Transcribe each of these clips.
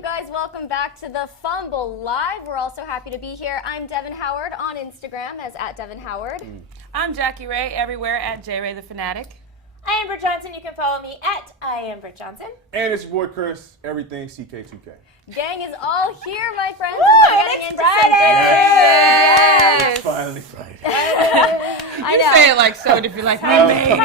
you guys? Welcome back to the Fumble Live. We're also happy to be here. I'm Devin Howard on Instagram as @DevinHoward. I'm Jackie Ray, everywhere at JRay the Fanatic. I am Britt Johnson. You can follow me at I am Britt Johnson. And it's your boy Chris, everything CK2K. Gang is all here, my friends. Woo, We're and getting it's into Friday! Yes. It's finally Friday. I You know. say it like so if you're like, we made it.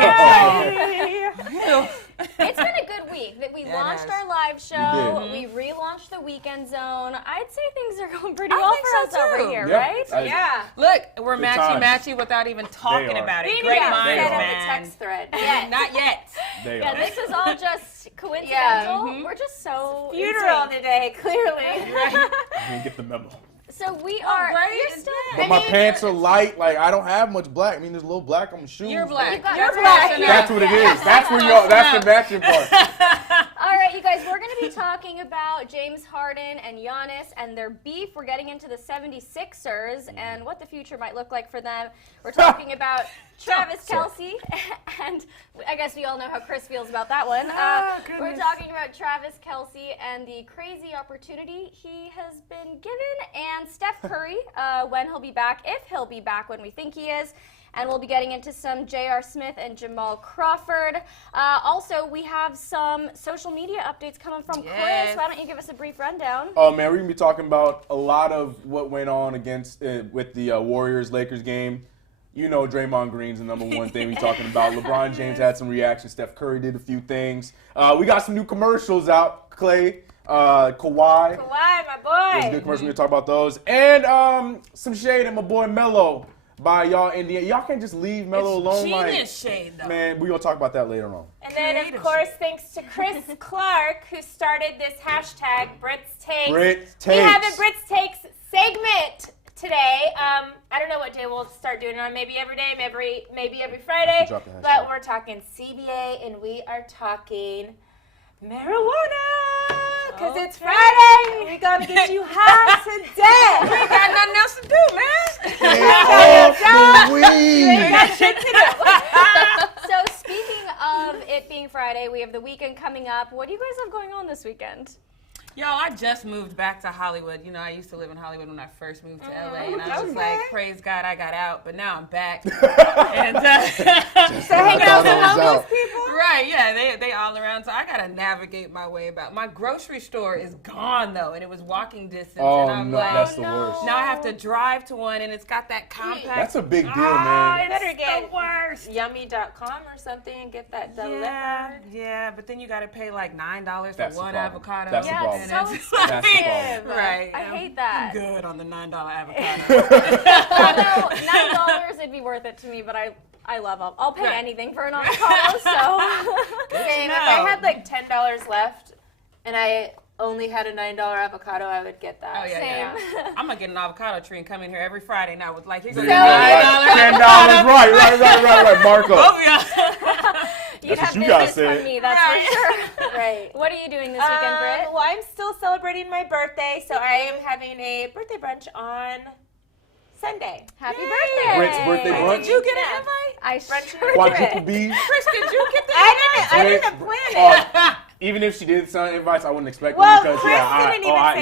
It's been a good week. That we launched our live show. We relaunched the Weekend Zone. I'd say things are going pretty well think for so, us over too. here, Yep. right? Yeah. Look, we're Good times. matchy without even talking They are. about it. We Great didn't minds, set up a man. text thread. Yes. Not yet. They Yeah, are. this is all just coincidental. Yeah. We're just so Funeral insane. today, clearly. I didn't get the memo. So we are. right? You're still. But my pants are light. Like, I don't have much black. I mean, there's a little black on my shoes. You're black. You got- You're That's black. enough. That's what it is. That's where y'all. That's the matching part. All right, you guys, we're going to be talking about James Harden and Giannis and their beef. We're getting into the 76ers and what the future might look like for them. We're talking about Travis Kelce, and I guess we all know how Chris feels about that one. We're goodness. talking about Travis Kelce and the crazy opportunity he has been given, and Steph Curry, when he'll be back, if he'll be back when we think he is. And we'll be getting into some J.R. Smith and Jamal Crawford. Also, we have some social media updates coming from Chris. Yes. Why don't you give us a brief rundown? Oh man, we're gonna be talking about a lot of what went on against with the Warriors-Lakers game. You know, Draymond Green's the number one thing we're talking about. LeBron James had some reactions. Steph Curry did a few things. We got some new commercials out. Klay, Kawhi. Kawhi, my boy. There's a good commercial. We're gonna talk about those, and some shade at my boy Melo by y'all Indiana. Y'all can't just leave Melo alone. Genius shade, though. Man, we're gonna talk about that later on. And then, of Creative course, thanks to Chris Clark, who started this hashtag, Brit's Takes. Brit We takes. have a Brit's Takes segment today. I don't know what day we'll start doing it on. Maybe every day, maybe every Friday. Drop the hashtag. But we're talking CBA, and we are talking marijuana. Because it's Friday. We gotta get you high today. We ain't got nothing else to do, man. Off the weed. Got shit to do. So speaking of it being Friday, we have the weekend coming up. What do you guys have going on this weekend? Yo, I just moved back to Hollywood. You know, I used to live in Hollywood when I first moved to LA, and I was just like, praise God, I got out, but now I'm back. And So hanging out with the homeless people? right, yeah, they all around. So I gotta navigate my way about. My grocery store is gone though, and it was walking distance. Oh and I'm no, like, that's the worst. now I have to drive to one, and it's got that compact. That's a big deal, Ah, man. Better it's get the worst. Yummy.com or something and get that delivered. Yeah, but then you gotta pay like $9 for That's the one problem. avocado. That's the Yeah, problem. it's And so it's That's the problem. right. I hate that. I'm good on the $9 avocado. Although $9 it'd be worth it to me, but I love them. I'll pay Right. anything for an avocado. So Same. If know. I had like $10 left and I only had a $9 avocado, I would get that. Oh, yeah, same. yeah. I'm gonna get an avocado tree and come in here every Friday now with like, here's a $9 $10, right. Marco. Oh, yeah. You'd That's have what you guys business from said. me, that's for sure. Right. What are you doing this weekend, Britt? Well, I'm still celebrating my birthday, so I am having a birthday brunch on Sunday. Happy birthday! Britt's birthday brunch? Did you get an Yeah. invite? I Brunch sure Quadruple did. B. Chris, did you get the I didn't plan it. Even if she did send invites, I wouldn't expect Well, them because Chris didn't even say happy birthday to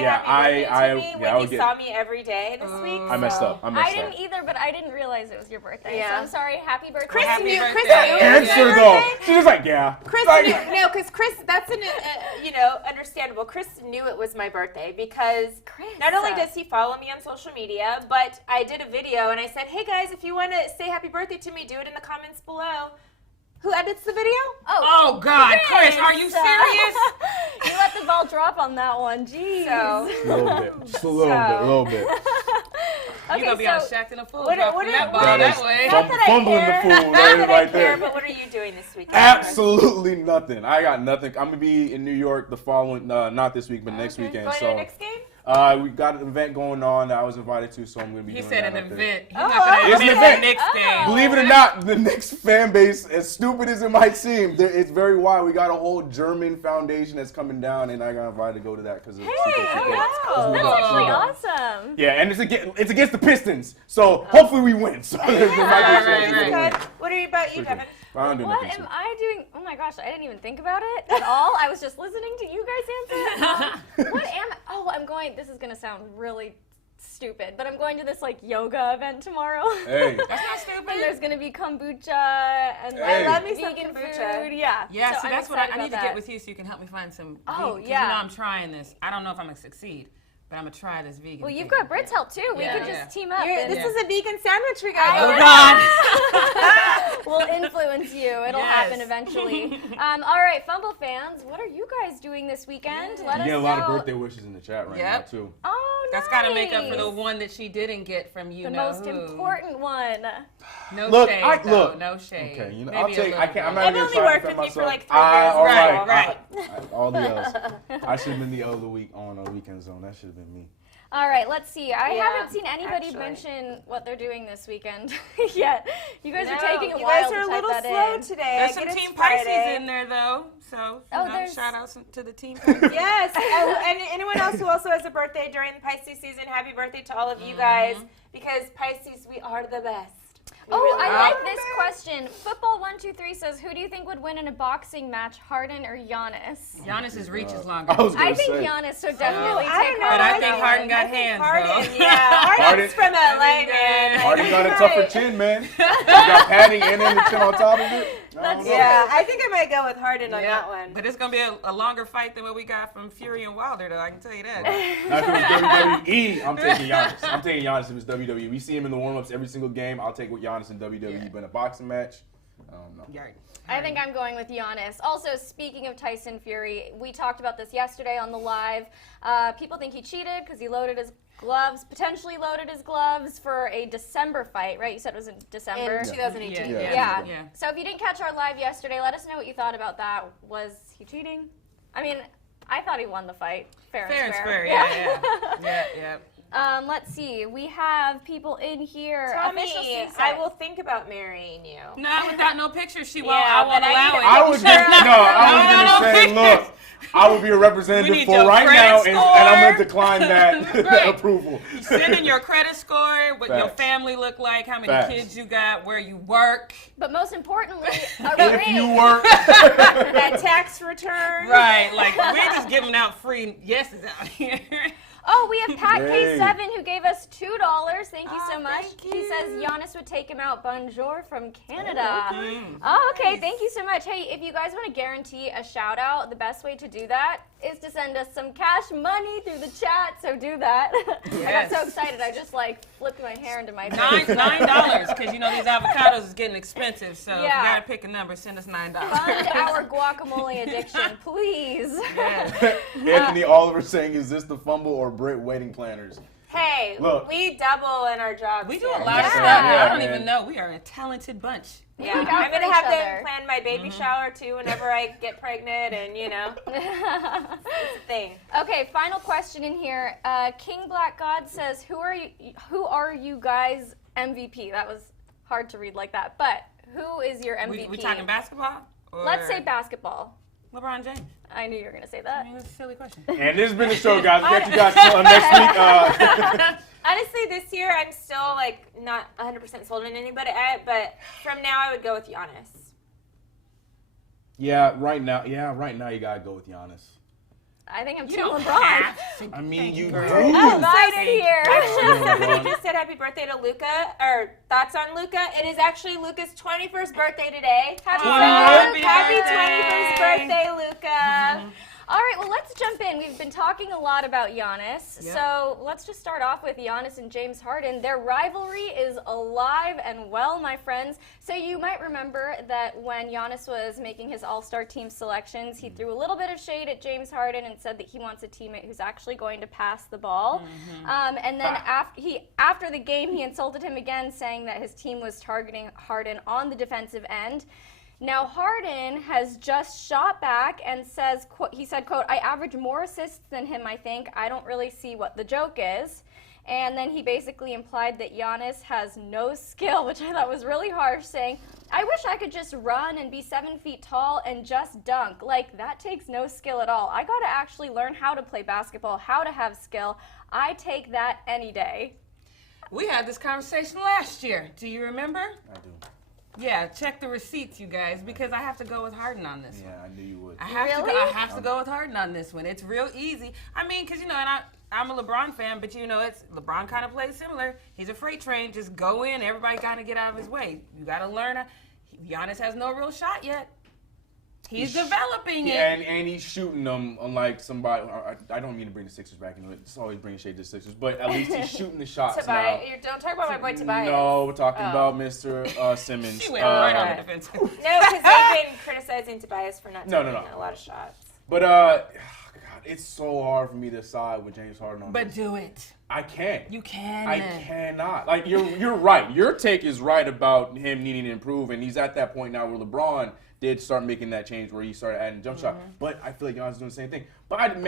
me I when would he get. saw me every day this week. I messed so. up. I didn't either, but I didn't realize it was your birthday. Yeah. So I'm sorry. Happy birthday. Chris Happy knew. birthday. Chris knew it was my Answer though. birthday. She was like, yeah. Chris Like- knew, no, because Chris, that's understandable. Chris knew it was my birthday because Chris. not only does he follow me on social media, but I did a video and I said, hey guys, if you want to say happy birthday to me, do it in the comments below. Who edits the video? Oh, God, Chris, are you serious? You let the ball drop on that one. Jeez. So, A little bit. Just a little bit. Okay, You gonna be on so Shaq and a fool what are- dropping what are- that ball what are- that way. not that I Fumbling the care. fool, Not right, that right I there. care, but what are you doing this weekend? Absolutely nothing. I got nothing. I'm gonna be in New York the following, not this week, but next weekend. Going to So the next game? we got an event going on that I was invited to, so I'm gonna be He doing said that an up there. event. He's Oh, not gonna it's an admit event. the Knicks game. Believe it or not, the Knicks fan base, as stupid as it might seem, it's very wide. We got a whole German foundation that's coming down, and I got invited to go to that because of that's cool. That's actually awesome. Yeah, and it's against the Pistons, so hopefully we win. So there might be a chance we right. win. Good. What are you about you, Devin? Brian did What nothing am too. I doing? Oh my gosh, I didn't even think about it at all. I was just listening to you guys answer. What am I? Oh, I'm going. This is gonna sound really stupid, but I'm going to this like yoga event tomorrow. Hey. That's not And stupid. there's gonna be kombucha and Hey. I love me some vegan kombucha. food. Yeah. Yeah, So so I'm that's what I excited need to about get that. with you so you can help me find some. Oh, vegan, 'cause yeah. You know I'm trying this. I don't know if I'm gonna succeed, but I'm gonna try this vegan. Well, you've thing. got Brit's help too. We Yeah. could Yeah. just team up. This and is a vegan sandwich we got. Oh going. God. we'll influence you. It'll Yes. happen eventually. All right, Fumble fans, what are you guys doing this weekend? Yeah. Let You us get a know. lot of birthday wishes in the chat right now Yep. too. Oh, That's nice. got to make up for the one that she didn't get from you. The know most who. important one. No Look, shade, though. look. No shade. Okay, you know, Maybe I'll a take. little I can't. I'm bit. not I've even only trying to worked defend with you for myself. like 3 years. All Right, right. All the L's. I should have been the L of the week on a weekend zone. That should have been me. All right, let's see. I Yeah, haven't seen anybody actually. mention what they're doing this weekend yet. You guys are No, taking a you while guys to are a type little that slow in. today. There's I some get it's Team Pisces Friday. in there, though. So, Oh, there's- shout outs to the Team Pisces. Yes, and anyone else who also has a birthday during the Pisces season, happy birthday to all of you guys, because Pisces, we are the best. We Oh, really I are. like this question. Football123 says, who do you think would win in a boxing match, Harden or Giannis? Giannis's reach is longer. I was gonna I think say. Giannis would definitely I take don't know. But I Harden. think Harden got I think hands, Harden, though. yeah. Harden's from LA, man. Harden got a tougher chin, man. You got padding and then the chin on top of it. I don't know. Yeah, I think I might go with Harden on Yeah, that one. but it's gonna be a longer fight than what we got from Fury and Wilder, though. I can tell you that. Now, if it was WWE, I'm taking Giannis. I'm taking Giannis if it was WWE. We see him in the warm-ups every single game. I'll take with Giannis in WWE. Yeah. But in a boxing match, I don't know. Yard. I think I'm going with Giannis. Also, speaking of Tyson Fury, we talked about this yesterday on the live. People think he cheated because he loaded his gloves, potentially loaded his gloves for a December fight, right? You said it was in December. In 2018. Yeah. Yeah. So if you didn't catch our live yesterday, let us know what you thought about that. Was he cheating? I mean, I thought he won the fight. Fair and square. Yeah. Let's see. We have people in here. Tommy, Official season. I will think about marrying you. Not without no pictures. She won't. Yeah, I won't but I allow need it. to- I was gonna say, look, I will be a We representative need for your right credit now, and I'm score. gonna decline that Right. approval. Send in your credit score, what your Facts. family look like, how many Facts. kids you got, where you work. But most importantly, a If ring. you work, That tax return. Right, like we're just giving out free yeses out here. Oh, we have Pat Yay. K7 who gave us $2. Thank you so Oh, much. thank He you. says Giannis would take him out. Bonjour from Canada. Mm. Oh, okay. Thank you so much. Hey, if you guys want to guarantee a shout out, the best way to do that is to send us some cash money through the chat. So do that. I got so Yes. excited. I just like flipped my hair into my face. $9, because you know these avocados is getting expensive. So if you Yeah. gotta pick a number, send us $9. Fund our guacamole addiction, please. Yes. Anthony Oliver saying, "Is this the Fumble or Brit waiting planners?" Hey, Look. we double in our jobs. We do here. a lot of stuff. Yeah, I don't man. even know. We are a talented bunch. Yeah, Look out I'm gonna for have each other. to plan my baby shower too whenever I get pregnant, and you know, it's a thing. Okay, final question in here. King Black God says, "Who are you guys MVP?" That was hard to read like that, but who is your MVP? We talking basketball? Or Let's say basketball. LeBron James. I knew you were gonna say I that. mean, it's a silly question. And this has been the show, guys. We'll catch you guys next week. Honestly, this year I'm still like not 100% sold on anybody, but from now I would go with Giannis. Right now you gotta go with Giannis. I think I'm You Team don't LeBron. have to. I mean, Thank you girl. do. Invited here. Actually, somebody just said happy birthday to Luca, or thoughts on Luca. It is actually Luca's 21st birthday today. Happy Happy Happy 21st birthday. birthday, Luca. All right, well, let's jump in. We've been talking a lot about Giannis, Yep. so let's just start off with Giannis and James Harden. Their rivalry is alive and well, my friends. So you might remember that when Giannis was making his all-star team selections, he threw a little bit of shade at James Harden and said that he wants a teammate who's actually going to pass the ball. And then after the game, he insulted him again, saying that his team was targeting Harden on the defensive end. Now, Harden has just shot back and says, he said, quote, "I average more assists than him, I think. I don't really see what the joke is." And then he basically implied that Giannis has no skill, which I thought was really harsh, saying, "I wish I could just run and be 7 feet tall and just dunk. Like, that takes no skill at all. I got to actually learn how to play basketball, how to have skill. I take that any day." We had this conversation last year. Do you remember? I do. Yeah, check the receipts, you guys, because I have to go with Harden on this one. Yeah, I knew you would. I have to go with Harden on this one. It's real easy. I mean, because, and I'm a LeBron fan, but, it's LeBron kind of plays similar. He's a freight train. Just go in. Everybody got to get out of his way. You got to learn. Giannis has no real shot yet. He's developing it. And he's shooting them unlike somebody. I don't mean to bring the Sixers back into it. It's always bringing shade to the Sixers. But at least he's shooting the shots now. Don't talk about my boy Tobias. No, we're talking about Mr. Simmons. She went right on the defense. No, because they've been criticizing Tobias for not taking a lot of shots. But, God, it's so hard for me to side with James Harden on this. But do it. I can't. You can. I cannot. Like, you're right. Your take is right about him needing to improve, and he's at that point now where LeBron did start making that change where he started adding jump shot. But I feel like Giannis is doing the same thing. But,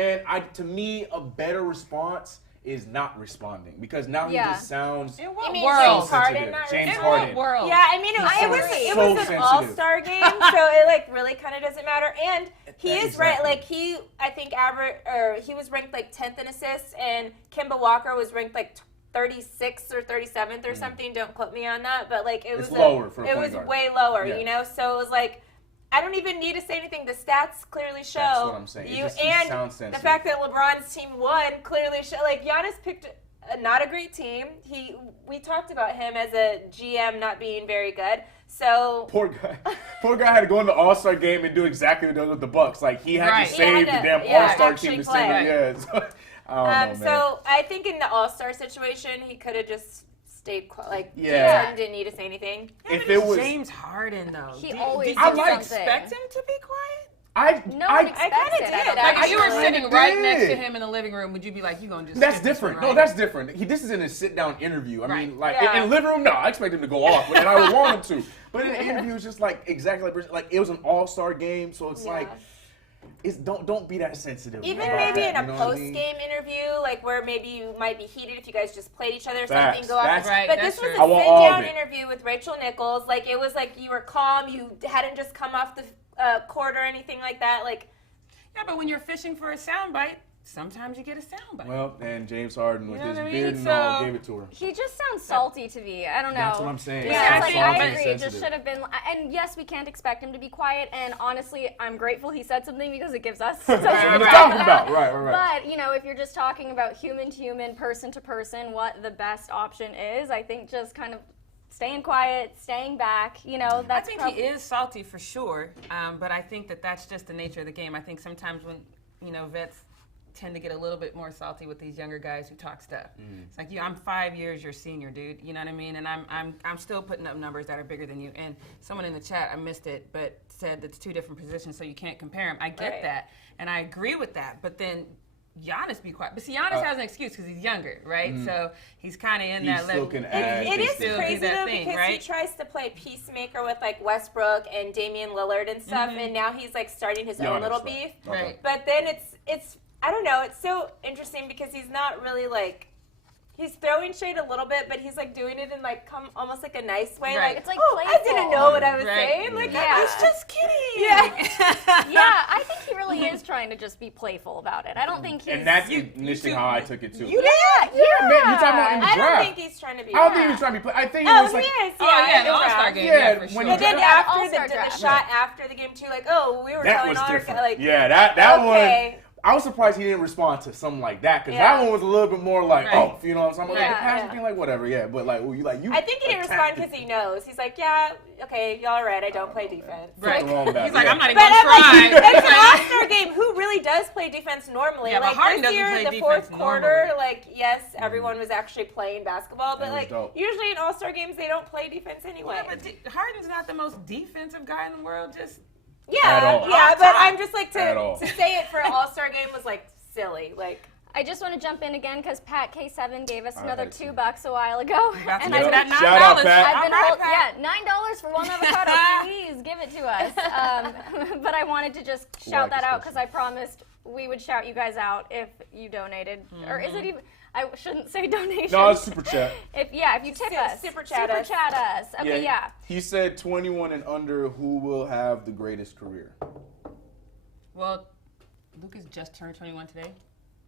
to me, a better response is not responding because now he just sounds in what world? James Harden. World. Yeah, I mean, it was an all-star game, so it really kind of doesn't matter. And he is right. Like I think he was ranked 10th in assists, and Kemba Walker was ranked 36th or 37th or something. Don't quote me on that, but it was lower for a point it was guard. way lower, So it was I don't even need to say anything. The stats clearly show. That's what I'm saying. You and the fact that LeBron's team won clearly show. Giannis picked not a great team. We talked about him as a GM not being very good. So poor guy had to go in the All-Star game and do exactly what he did with the Bucks. He had to save the damn All-Star team to save it. Yeah. So, I don't know, man. So I think in the All-Star situation, he could have just stayed quiet. Yeah. James Harden didn't need to say anything. If it was James Harden, though, he always expect him to be quiet? I kind of did. If you were sitting right next to him in the living room, would you be like, you gonna just? That's different. No, that's different. This isn't a sit-down interview. I mean, in the living room, no, I expect him to go off, and I would want him to. But in the interview, it's just exactly it was an all-star game, so it's don't be that sensitive. Even maybe in a post-game interview, where maybe you might be heated if you guys just played each other or something, go off. But this was a sit-down interview with Rachel Nichols. It was you were calm. You hadn't just come off the court or anything like that. Yeah, but when you're fishing for a soundbite, sometimes you get a soundbite. Well, and James Harden with his beard and all gave it to her. He just sounds salty to me. I don't know. That's what I'm saying. Yeah, I agree. It just should have been. And yes, we can't expect him to be quiet. And honestly, I'm grateful he said something because it gives us something to talk about. Right. But if you're just talking about human to human, person to person, what the best option is, I think just kind of staying quiet, staying back, that's I think he is salty for sure, but I think that's just the nature of the game. I think sometimes when, vets tend to get a little bit more salty with these younger guys who talk stuff. It's I'm 5 years your senior, dude. You know what I mean? And I'm still putting up numbers that are bigger than you. And someone in the chat, I missed it, but said it's two different positions, so you can't compare them. I get that, and I agree with that. But then Giannis be quiet. But see, Giannis has an excuse because he's younger, right? So he's kind of in that level. It is crazy though because he tries to play peacemaker with Westbrook and Damian Lillard and stuff, and now he's starting his own little beef. Right. But then it's I don't know. It's so interesting because he's not really he's throwing shade a little bit, but he's doing it in almost a nice way. Right. It's I didn't know what I was saying. I was just kidding. Yeah, I think he really is trying to just be playful about it. I don't think he's. And that's initially how I took it too. You did? Yeah, man. You're talking about in the draft. I don't think he's trying to be. I don't think he's trying to be. I think it was he is. the All-Star game. Yeah, for sure. And then after the shot after the game too, we were telling all our guys, that one. I was surprised he didn't respond to something like that because that one was a little bit more oh, you know what I'm saying? The passion thing, whatever, but you. I think he didn't respond because he knows. He's okay, y'all are right. I don't play defense. Right. He's I'm not even gonna try. It's an All-Star game. Who really does play defense normally? Yeah, but Harden this year, doesn't play the fourth defense quarter, normally. yes, everyone was actually playing basketball, but usually in All-Star games they don't play defense anyway. Yeah, but Harden's not the most defensive guy in the world. Just but I'm just to say it for an All-Star game was silly. I just want to jump in again because Pat K7 gave us another $2 a while ago. And I've that $9. Shout out, Pat. I've been $9 for one avocado. Please give it to us. But I wanted to just shout that out because I promised we would shout you guys out if you donated. Or is it even? I shouldn't say donation. No, it's super chat. If you tip us, super chat us. Okay, yeah. He said 21 and under. Who will have the greatest career? Well, Luka's just turned 21 today,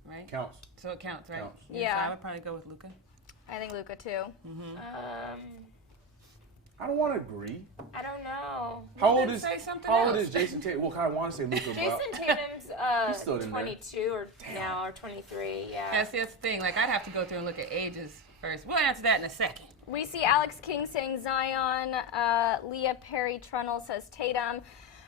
right? Counts. So it counts, right? Counts. Yeah. So I would probably go with Luka. I think Luka too. I I don't want to agree. I don't know. How old is Jason Tatum? Well, I want to say Luka. Jason Tatum's still in 22 or 23. Yeah. That's the thing. Like, I'd have to go through and look at ages first. We'll answer that in a second. We see Alex King saying Zion. Leah Perry Trunnell says Tatum.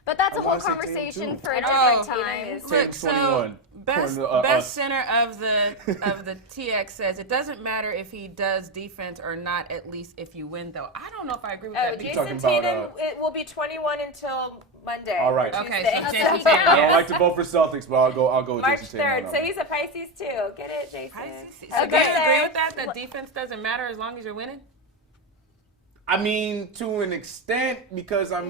But that's a whole conversation for a different time. Look, so best center of the TX says it doesn't matter if he does defense or not, at least if you win, though. I don't know if I agree with that. Jason Tatum it will be 21 until Monday. All right. Okay, Tuesday. so Jason Tatum. I don't like to vote for Celtics, but I'll go with March Jason Tatum. 3rd. So he's a Pisces too. Get it, Jason? Pisces. So do you agree with that? That defense doesn't matter as long as you're winning? I mean, to an extent, because that's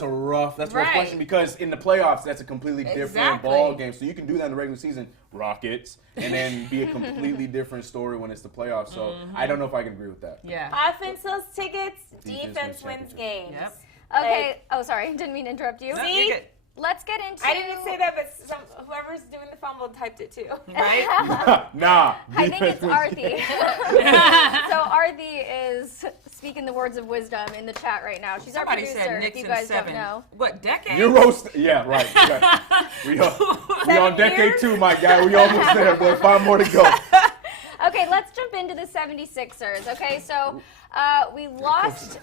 a rough question because in the playoffs that's a completely different ball game. So you can do that in the regular season, Rockets, and then be a completely different story when it's the playoffs. So I don't know if I can agree with that. Yeah. Offense sells tickets, defense wins games. Yep. Okay. Sorry. Didn't mean to interrupt you. See? Let's get into. I didn't say that, but whoever's doing the fumble typed it too. Right? Nah. I think it's Arthi. So Arthi is speaking the words of wisdom in the chat right now. She's Somebody our producer. said If you Knicks guys in 7. don't know. What, decades? You're roasting. Yeah, right. We on decade 2, my guy. We almost there, boy. 5 more to go. Okay, let's jump into the 76ers. Okay, so we lost.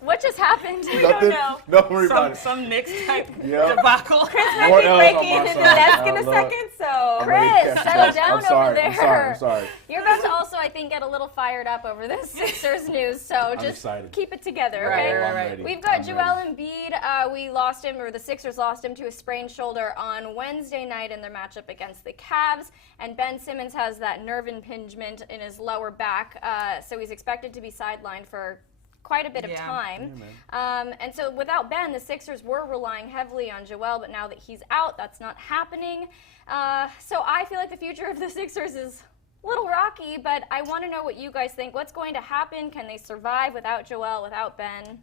What just happened? We don't know. Don't worry about it. Some Knicks type debacle. Chris might be breaking into the desk in a second, so. Chris, settle down over there. I'm sorry. You're about to also, I think, get a little fired up over this Sixers news, so just keep it together, okay? Right. We've got Joel Embiid. We lost him, or the Sixers lost him to a sprained shoulder on Wednesday night in their matchup against the Cavs, and Ben Simmons has that nerve impingement in his lower back, so he's expected to be sidelined for quite a bit of time. And so without Ben, the Sixers were relying heavily on Joel, but now that he's out, that's not happening. So I feel like the future of the Sixers is a little rocky, but I want to know what you guys think. What's going to happen? Can they survive without Joel, without Ben?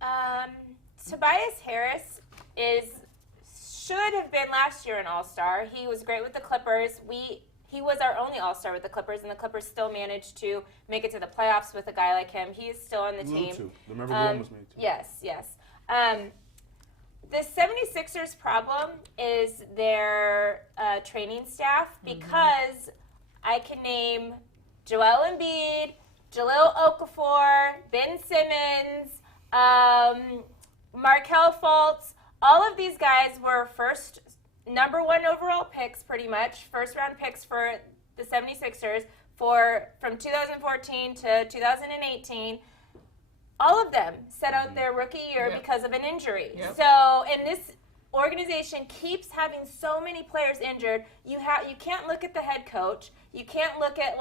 Tobias Harris should have been last year an All-Star. He was great with the Clippers. He was our only All-Star with the Clippers, and the Clippers still managed to make it to the playoffs with a guy like him. He is still on the team. Remember the one was made too. Yes. The 76ers problem is their training staff because I can name Joel Embiid, Jahlil Okafor, Ben Simmons, Markelle Fultz. All of these guys were number 1 overall picks, pretty much, first-round picks for the 76ers from 2014 to 2018. All of them set out their rookie year because of an injury. So, and this organization keeps having so many players injured. You can't look at the head coach. You can't look at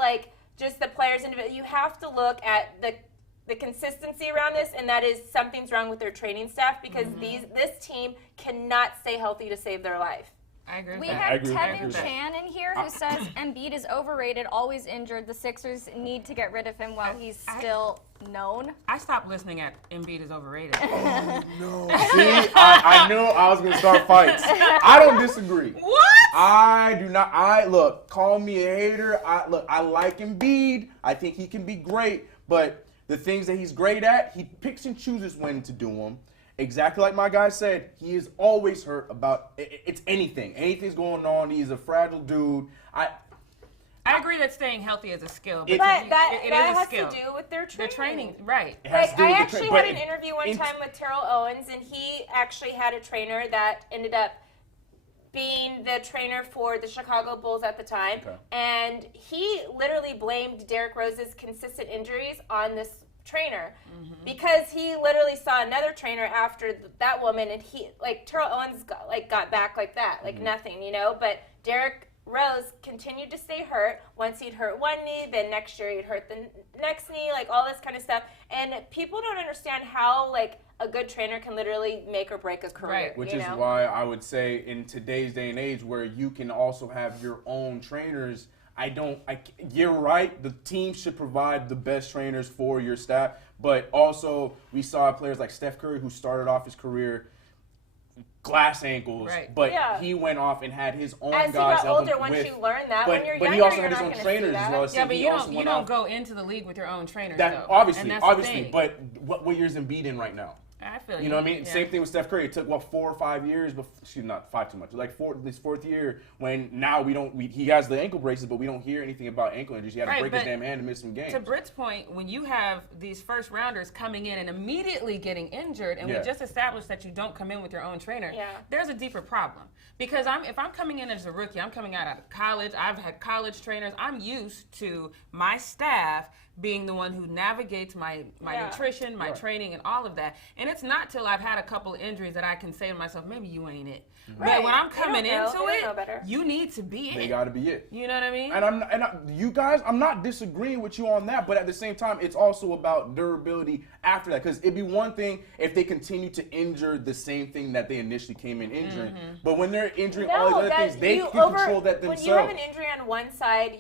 just the players individually. You have to look at the consistency around this, and that is something's wrong with their training staff because this team cannot stay healthy to save their life. I agree with We that. have Tevin Chan in here who says Embiid is overrated, always injured. The Sixers need to get rid of him while he's still known. I stopped listening at Embiid is overrated. Oh, no. See, I knew I was going to start fights. I don't disagree. What? I do not. Look, call me a hater. I like Embiid. I think he can be great. But the things that he's great at, he picks and chooses when to do them. Exactly like my guy said, he is always hurt about it's anything. Anything's going on. He's a fragile dude. I agree that staying healthy is a skill, but that it is a has skill. to do with their training. Their training, right? I actually had an interview one time with Terrell Owens, and he actually had a trainer that ended up being the trainer for the Chicago Bulls at the time, and he literally blamed Derrick Rose's consistent injuries on this trainer because he literally saw another trainer after that woman, and he Terrell Owens got back like that, nothing, but Derrick Rose continued to stay hurt. Once he'd hurt one knee, then next year he'd hurt the next knee, all this kind of stuff. And people don't understand how a good trainer can literally make or break a career. Right. Which is why I would say in today's day and age where you can also have your own trainers, you're right, the team should provide the best trainers for your staff, but also we saw players like Steph Curry who started off his career glass ankles, but he went off and had his own as guys. As you got older, once you learn that, when you're younger, he also you're had his not own trainers as well. Yeah, but you don't go into the league with your own trainers, though. Obviously, but what year is Embiid in right now? I feel you know what I mean? Yeah. Same thing with Steph Curry. It took 4 or 5 years, but not 5 too much. Like this fourth year when now he has the ankle braces, but we don't hear anything about ankle injuries. He had to break his damn hand and miss some games. To Britt's point, when you have these first rounders coming in and immediately getting injured, and we just established that you don't come in with your own trainer, there's a deeper problem. Because if I'm coming in as a rookie, I'm coming out of college. I've had college trainers. I'm used to my staff being the one who navigates my nutrition, my training, and all of that. And it's not till I've had a couple of injuries that I can say to myself, maybe you ain't it. Right. But when I'm coming into it, you need to be it. They got to be it. You know what I mean? You guys, I'm not disagreeing with you on that, but at the same time, it's also about durability after that. Because it'd be one thing if they continue to injure the same thing that they initially came in injuring. But when they're injuring all these other things, they can control that themselves. When you have an injury on one side,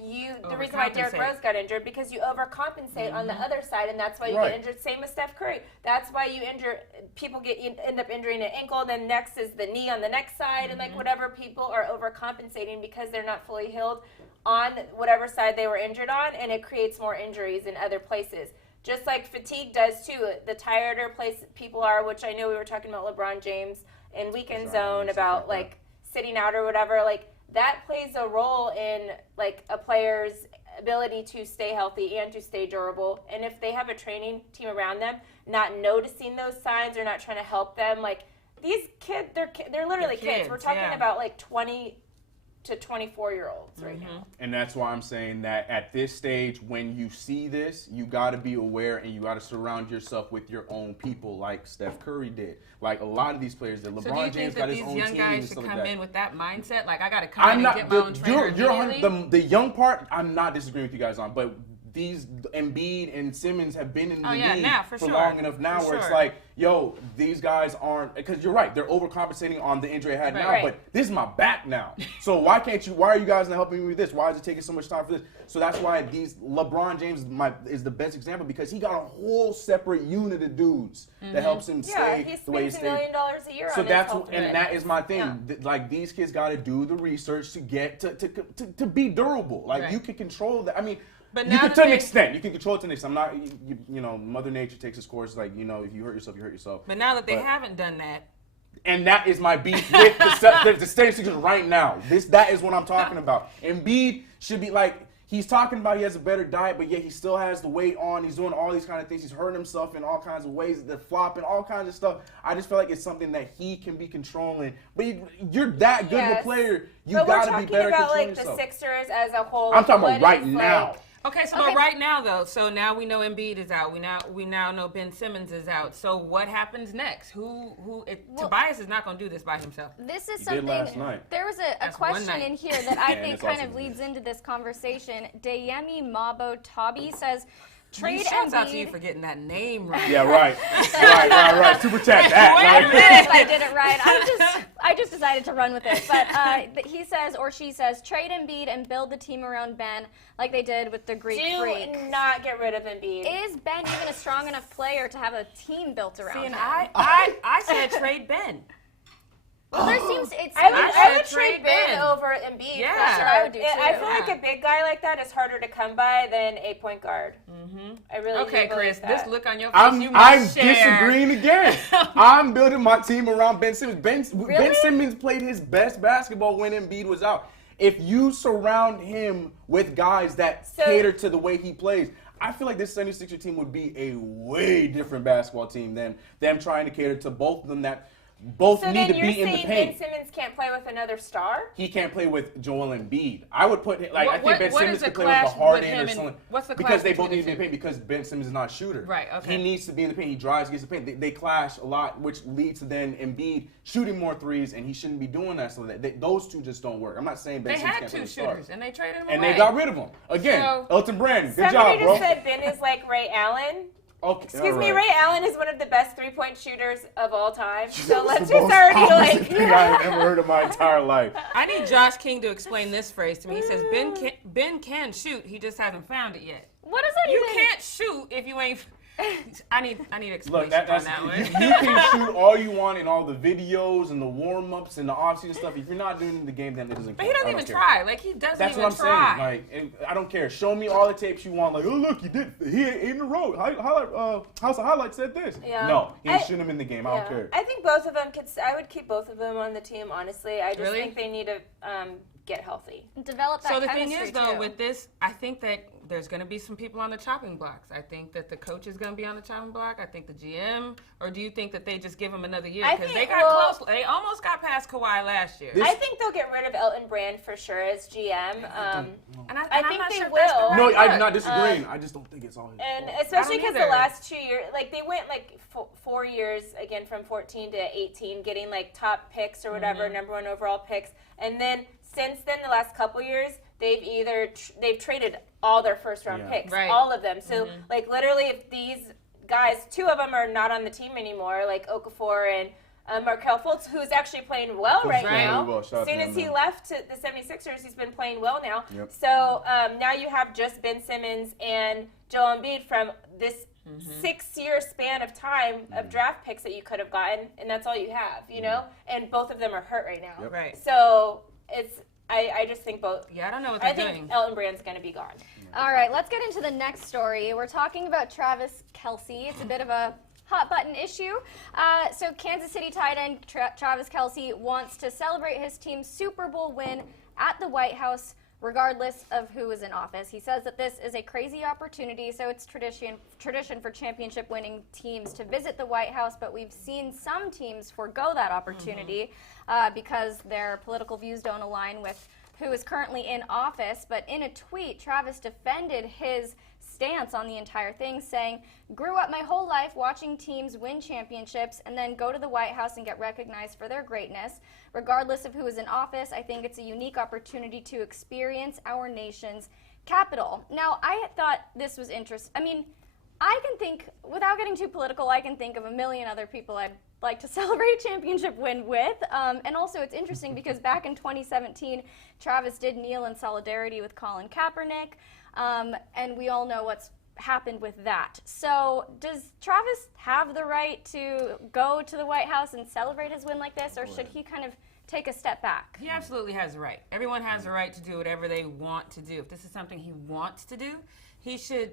the reason why Derrick Rose got injured, because you overcompensate on the other side, and that's why you get injured. Same with Steph Curry. That's why you end up injuring an ankle, then next is the knee on the next side, and whatever, people are overcompensating because they're not fully healed on whatever side they were injured on, and it creates more injuries in other places. Just like fatigue does too. The tireder people are, which I know we were talking about LeBron James in Weekend Zone about sitting out or whatever, that plays a role in a player's ability to stay healthy and to stay durable. And if they have a training team around them not noticing those signs or not trying to help them, these kids, they're literally kids. We're talking about 20 to 24-year-olds right now. And that's why I'm saying that at this stage, when you see this, you got to be aware and you got to surround yourself with your own people, like Steph Curry did. Like a lot of these players did. LeBron James got his own team. So do you think that these young guys should come in with that mindset? I got to come in and get my own trainer. The young part, I'm not disagreeing with you guys on, but these Embiid and Simmons have been in the league for long enough now where it's like, yo, these guys aren't, because you're right, they're overcompensating on the injury I had now, but this is my back now. So why are you guys not helping me with this? Why is it taking so much time for this? So that's why LeBron James is the best example, because he got a whole separate unit of dudes that helps him stay the way he stays. $1 million a year so on that's and that is my thing. Yeah. These kids got to do the research to get to be durable. You can control that. I mean, but you can to an extent. You can control it to an extent. I'm not, Mother Nature takes its course. If you hurt yourself, you hurt yourself. But now that they haven't done that. And that is my beef with the statistics right now. That is what I'm talking about. Embiid should be he's talking about he has a better diet, but yet he still has the weight on. He's doing all these kind of things. He's hurting himself in all kinds of ways. They're flopping, all kinds of stuff. I just feel like it's something that he can be controlling. But you're that good of a player. You got to be better controlling yourself. But we're talking about the Sixers as a whole. I'm talking about right now. Okay, but right now though, so now we know Embiid is out. We now know Ben Simmons is out. So what happens next? Tobias is not going to do this by himself. This is something. Last night. There was a question in here that I think kind of leads into this conversation. Dayemi Mabo Tabi says, trade Shouts out to you for getting that name right. Yeah, right. right. Super chat that. I did it right. I just decided to run with it. But he says, or she says, trade Embiid and build the team around Ben like they did with the Greek Freak. Do not get rid of Embiid. Is Ben even a strong enough player to have a team built around him? I said trade Ben. Well, I would trade Ben over Embiid. Yeah, that's what I would do too. I feel like a big guy like that is harder to come by than a point guard. I really Okay, do Chris, that. this look on your face, I'm disagreeing again. I'm building my team around Ben Simmons. Ben Simmons played his best basketball when Embiid was out. If you surround him with guys that cater to the way he plays, I feel like this 76er team would be a way different basketball team than them trying to cater to both of them that both need to be in the paint. So then you're saying Ben Simmons can't play with another star? He can't play with Joel Embiid. I would put I think Ben Simmons could play with a Harden or something. What's the clash? Because they both need to be in the paint because Ben Simmons is not a shooter. Right, okay. He needs to be in the paint. He drives, gets the paint. They clash a lot, which leads to then Embiid shooting more threes, and he shouldn't be doing that. So those two just don't work. I'm not saying Ben Simmons can't play with stars. They had 2 shooters, and they traded them away. And they got rid of them. Again, Elton Brand, good job, bro. Somebody just said Ben is like Ray Allen. Okay, Excuse me, Ray Allen is one of the best three-point shooters of all time. So let's just already I've ever heard of my entire life. I need Josh King to explain this phrase to me. He says Ben can shoot, he just hasn't found it yet. What does that You even? can't shoot if you ain't. I need explanation Look, on that one. You can shoot all you want in all the videos and the warm-ups and the off-season stuff. If you're not doing the game, then it doesn't count. But he doesn't even try. Like, he doesn't That's even what I'm try. saying. Like, I don't care. Show me all the tapes you want. Like, oh, look, he hit 8 in a row. House of Highlights said this. Yeah. No, he ain't shooting him in the game. I don't care. I think both of them I would keep both of them on the team, honestly. I just think they need to get healthy. Develop that So the chemistry thing is, though, too. with this, I think that there's going to be some people on the chopping blocks. I think that the coach is going to be on the chopping block. I think the GM. Or do you think that they just give him another year? Because they got close. They almost got past Kawhi last year. I think they'll get rid of Elton Brand for sure as GM. I think they sure will. No, I'm not disagreeing. I just don't think it's all his And fault. especially because the either. last 2 years, like they went like 4 years, again, from 14 to 18, getting like top picks or whatever, number 1 overall picks. And then since then, the last couple years, they've either they've traded all their first round picks, all of them. So like literally, if these guys, 2 of them are not on the team anymore, like Okafor and Markelle Fultz, who's actually playing well right now. As soon as he left to the 76ers, he's been playing well now. Yep. So now you have just Ben Simmons and Joel Embiid from this 6-year span of time of draft picks that you could have gotten, and that's all you have, you know? And both of them are hurt right now. Yep. Right. So it's I just think both. Yeah, I don't know what I they're think doing. Elton Brand's going to be gone. All right, let's get into the next story. We're talking about Travis Kelce. It's a bit of a hot button issue. So Kansas City tight end Travis Kelce wants to celebrate his team's Super Bowl win at the White House, regardless of who is in office. He says that this is a crazy opportunity, so it's tradition for championship-winning teams to visit the White House, but we've seen some teams forego that opportunity because their political views don't align with who is currently in office. But in a tweet, Travis defended his stance on the entire thing, saying, "Grew up my whole life watching teams win championships and then go to the White House and get recognized for their greatness. Regardless of who is in office, I think it's a unique opportunity to experience our nation's capital." Now, I thought this was interesting. I mean, I can think, without getting too political, I can think of a million other people I'd like to celebrate a championship win with. And also, it's interesting because back in 2017, Travis did kneel in solidarity with Colin Kaepernick. And we all know what's happened with that. So does Travis have the right to go to the White House and celebrate his win like this, or should he kind of take a step back? He absolutely has a right. Everyone has a right to do whatever they want to do. If this is something he wants to do, he should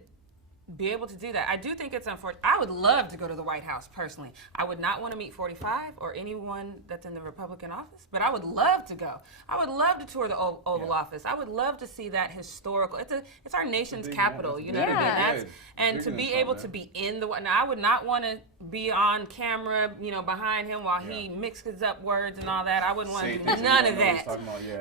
be able to do that. I do think it's unfortunate. I would love to go to the White House personally. I would not want to meet 45 or anyone that's in the Republican office, but I would love to go. I would love to tour the Oval Office. I would love to see that historical. It's our nation's capital. You know what I mean? And to be able to be in the. Now, I would not want to be on camera, you know, behind him while he mixes up words and all that. I wouldn't want to do none of that.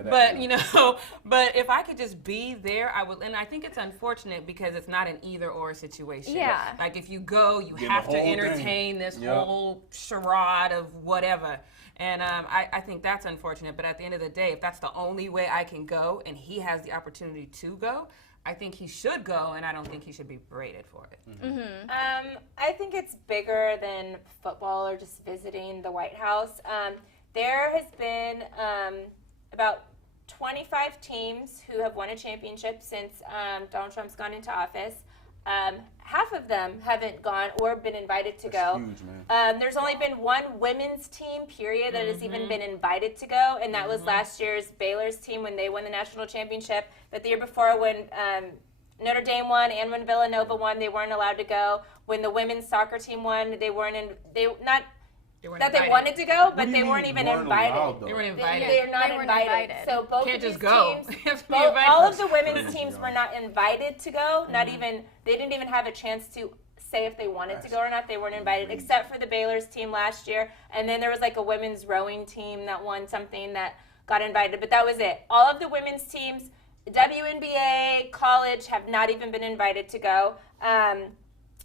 But you know, but if I could just be there, I would. And I think it's unfortunate because it's not an either-or situation. Yeah. Like if you go, you have to entertain this whole charade of whatever. And I think that's unfortunate. But at the end of the day, if that's the only way I can go and he has the opportunity to go, I think he should go, and I don't think he should be berated for it. I think it's bigger than football or just visiting the White House. There has been about 25 teams who have won a championship since Donald Trump's gone into office. Half of them haven't gone or been invited to go. Huge, man. There's only been one women's team, period, that has even been invited to go, and that was last year's Baylor's team when they won the national championship. But the year before, when Notre Dame won and when Villanova won, they weren't allowed to go. When the women's soccer team won, they weren't they wanted to go, but they weren't even invited. They weren't invited. They're not invited. So both Can't of these just go. teams, all of the women's teams were not invited to go. Not even they didn't even have a chance to say if they wanted to go or not. They weren't invited, except for the Baylor's team last year. And then there was like a women's rowing team that won something that got invited, but that was it. All of the women's teams, WNBA, college, have not even been invited to go.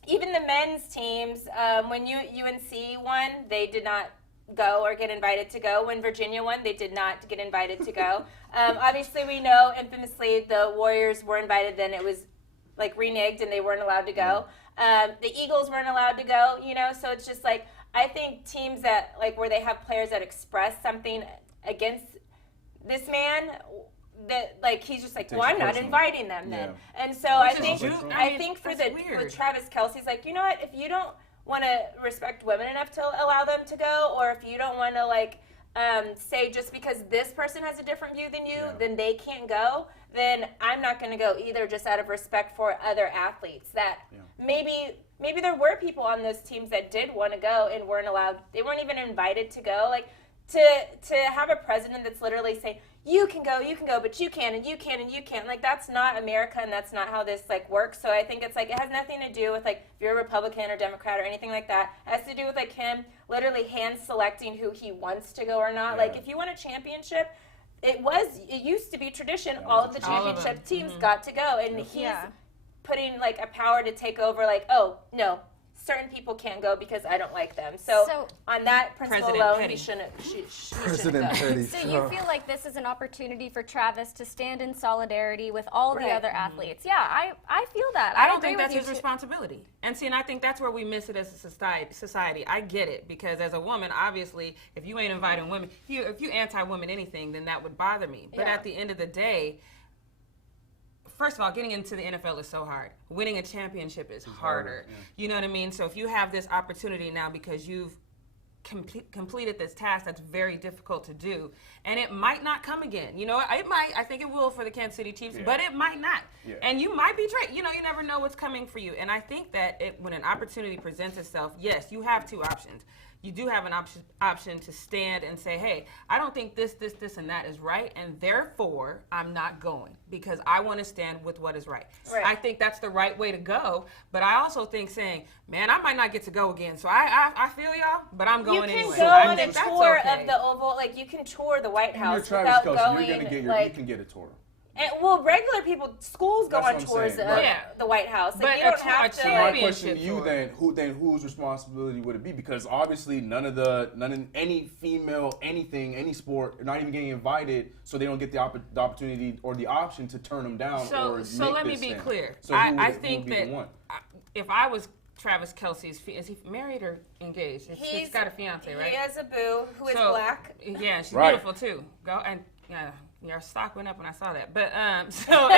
Even the men's teams, when UNC won, they did not go or get invited to go. When Virginia won, they did not get invited to go. Obviously, we know infamously the Warriors were invited, then it was like reneged and they weren't allowed to go. The Eagles weren't allowed to go, you know, so it's just like, I think teams that, like, where they have players that express something against this man, that like he's just like, Takes well, I'm it not personally. inviting them then. Yeah. And so I Which is think true. I I mean, think for that's the weird. with Travis Kelce's like, you know what? If you don't want to respect women enough to allow them to go, or if you don't want to like say just because this person has a different view than you, then they can't go, then I'm not going to go either, just out of respect for other athletes that maybe there were people on those teams that did want to go and weren't allowed. They weren't even invited to go. Like to have a president that's literally saying, you can go, but you can, and you can, and you can't. Like, that's not America, and that's not how this, like, works. So I think it's, like, it has nothing to do with, like, if you're a Republican or Democrat or anything like that. It has to do with, like, him literally hand-selecting who he wants to go or not. Like, if you want a championship, it used to be tradition. All of the championship teams got to go, and he's putting, like, a power to take over, like, oh, no, certain people can't go because I don't like them. So on that principle President alone, Petty. he shouldn't President go. Petty. So you feel like this is an opportunity for Travis to stand in solidarity with all the other athletes? Yeah, I feel that. I don't agree think that's with his you too. responsibility. And see, and I think that's where we miss it as a society. I get it, because as a woman, obviously, if you ain't inviting women, if you anti-women anything, then that would bother me. But at the end of the day, first of all, getting into the NFL is so hard. Winning a championship is harder. You know what I mean? So if you have this opportunity now because you've completed this task that's very difficult to do, and it might not come again. You know, it might. I think it will for the Kansas City Chiefs, but it might not. And you might be traded. You know, you never know what's coming for you. And I think that when an opportunity presents itself, yes, you have two options. You do have an option to stand and say, hey, I don't think this, and that is right, and therefore I'm not going because I want to stand with what is right. I think that's the right way to go, but I also think saying, man, I might not get to go again, so I feel y'all, but I'm going anyway. You can go on a tour of the Oval, like you can tour the White House without going, you're gonna get like, you can get a tour. And, well, regular people, schools go on tours of the White House. Like, But you don't have to. My question to you then whose responsibility would it be? Because obviously none of any female any sport are not even getting invited, so they don't get the opportunity or the option to turn them down. So let me be clear. So I think that if I was Travis Kelce's, is he married or engaged? He's got a fiance, right? He has a boo who is black. Yeah, she's beautiful too. Your stock went up when I saw that. But so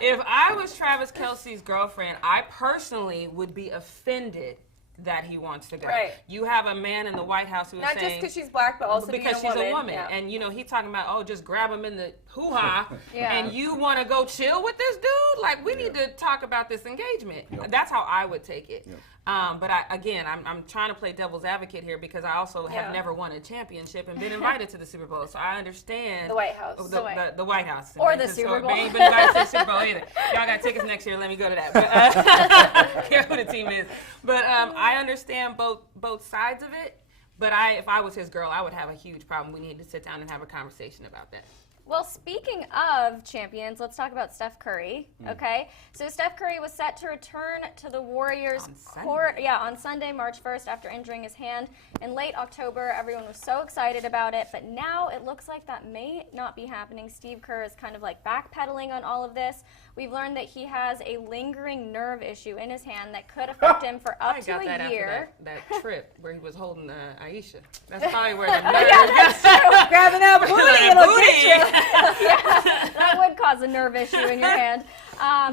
if I was Travis Kelce's girlfriend, I personally would be offended that he wants to go. Right. You have a man in the White House who is saying, not just because she's black, but also because being she's a woman. Yeah. And you know, he's talking about, just grab him in the hoo-ha, and you want to go chill with this dude? Like, we need to talk about this engagement. That's how I would take it. But I'm trying to play devil's advocate here because I also have never won a championship and been invited to the Super Bowl. So I understand the White House. The White House. Or the Super Bowl. I ain't been invited to the Super Bowl either. Y'all got tickets next year. Let me go to that. But, I don't care who the team is. But I understand both sides of it. But if I was his girl, I would have a huge problem. We need to sit down and have a conversation about that. Well, speaking of champions, let's talk about Steph Curry, okay? So Steph Curry was set to return to the Warriors court, on Sunday, March 1st, after injuring his hand in late October. Everyone was so excited about it, but now it looks like that may not be happening. Steve Kerr is kind of like backpedaling on all of this. We've learned that he has a lingering nerve issue in his hand that could affect him for up to a year. That trip where he was holding Aisha. That's probably where the nerve Grabbing that booty, it'll get you. That would cause a nerve issue in your hand.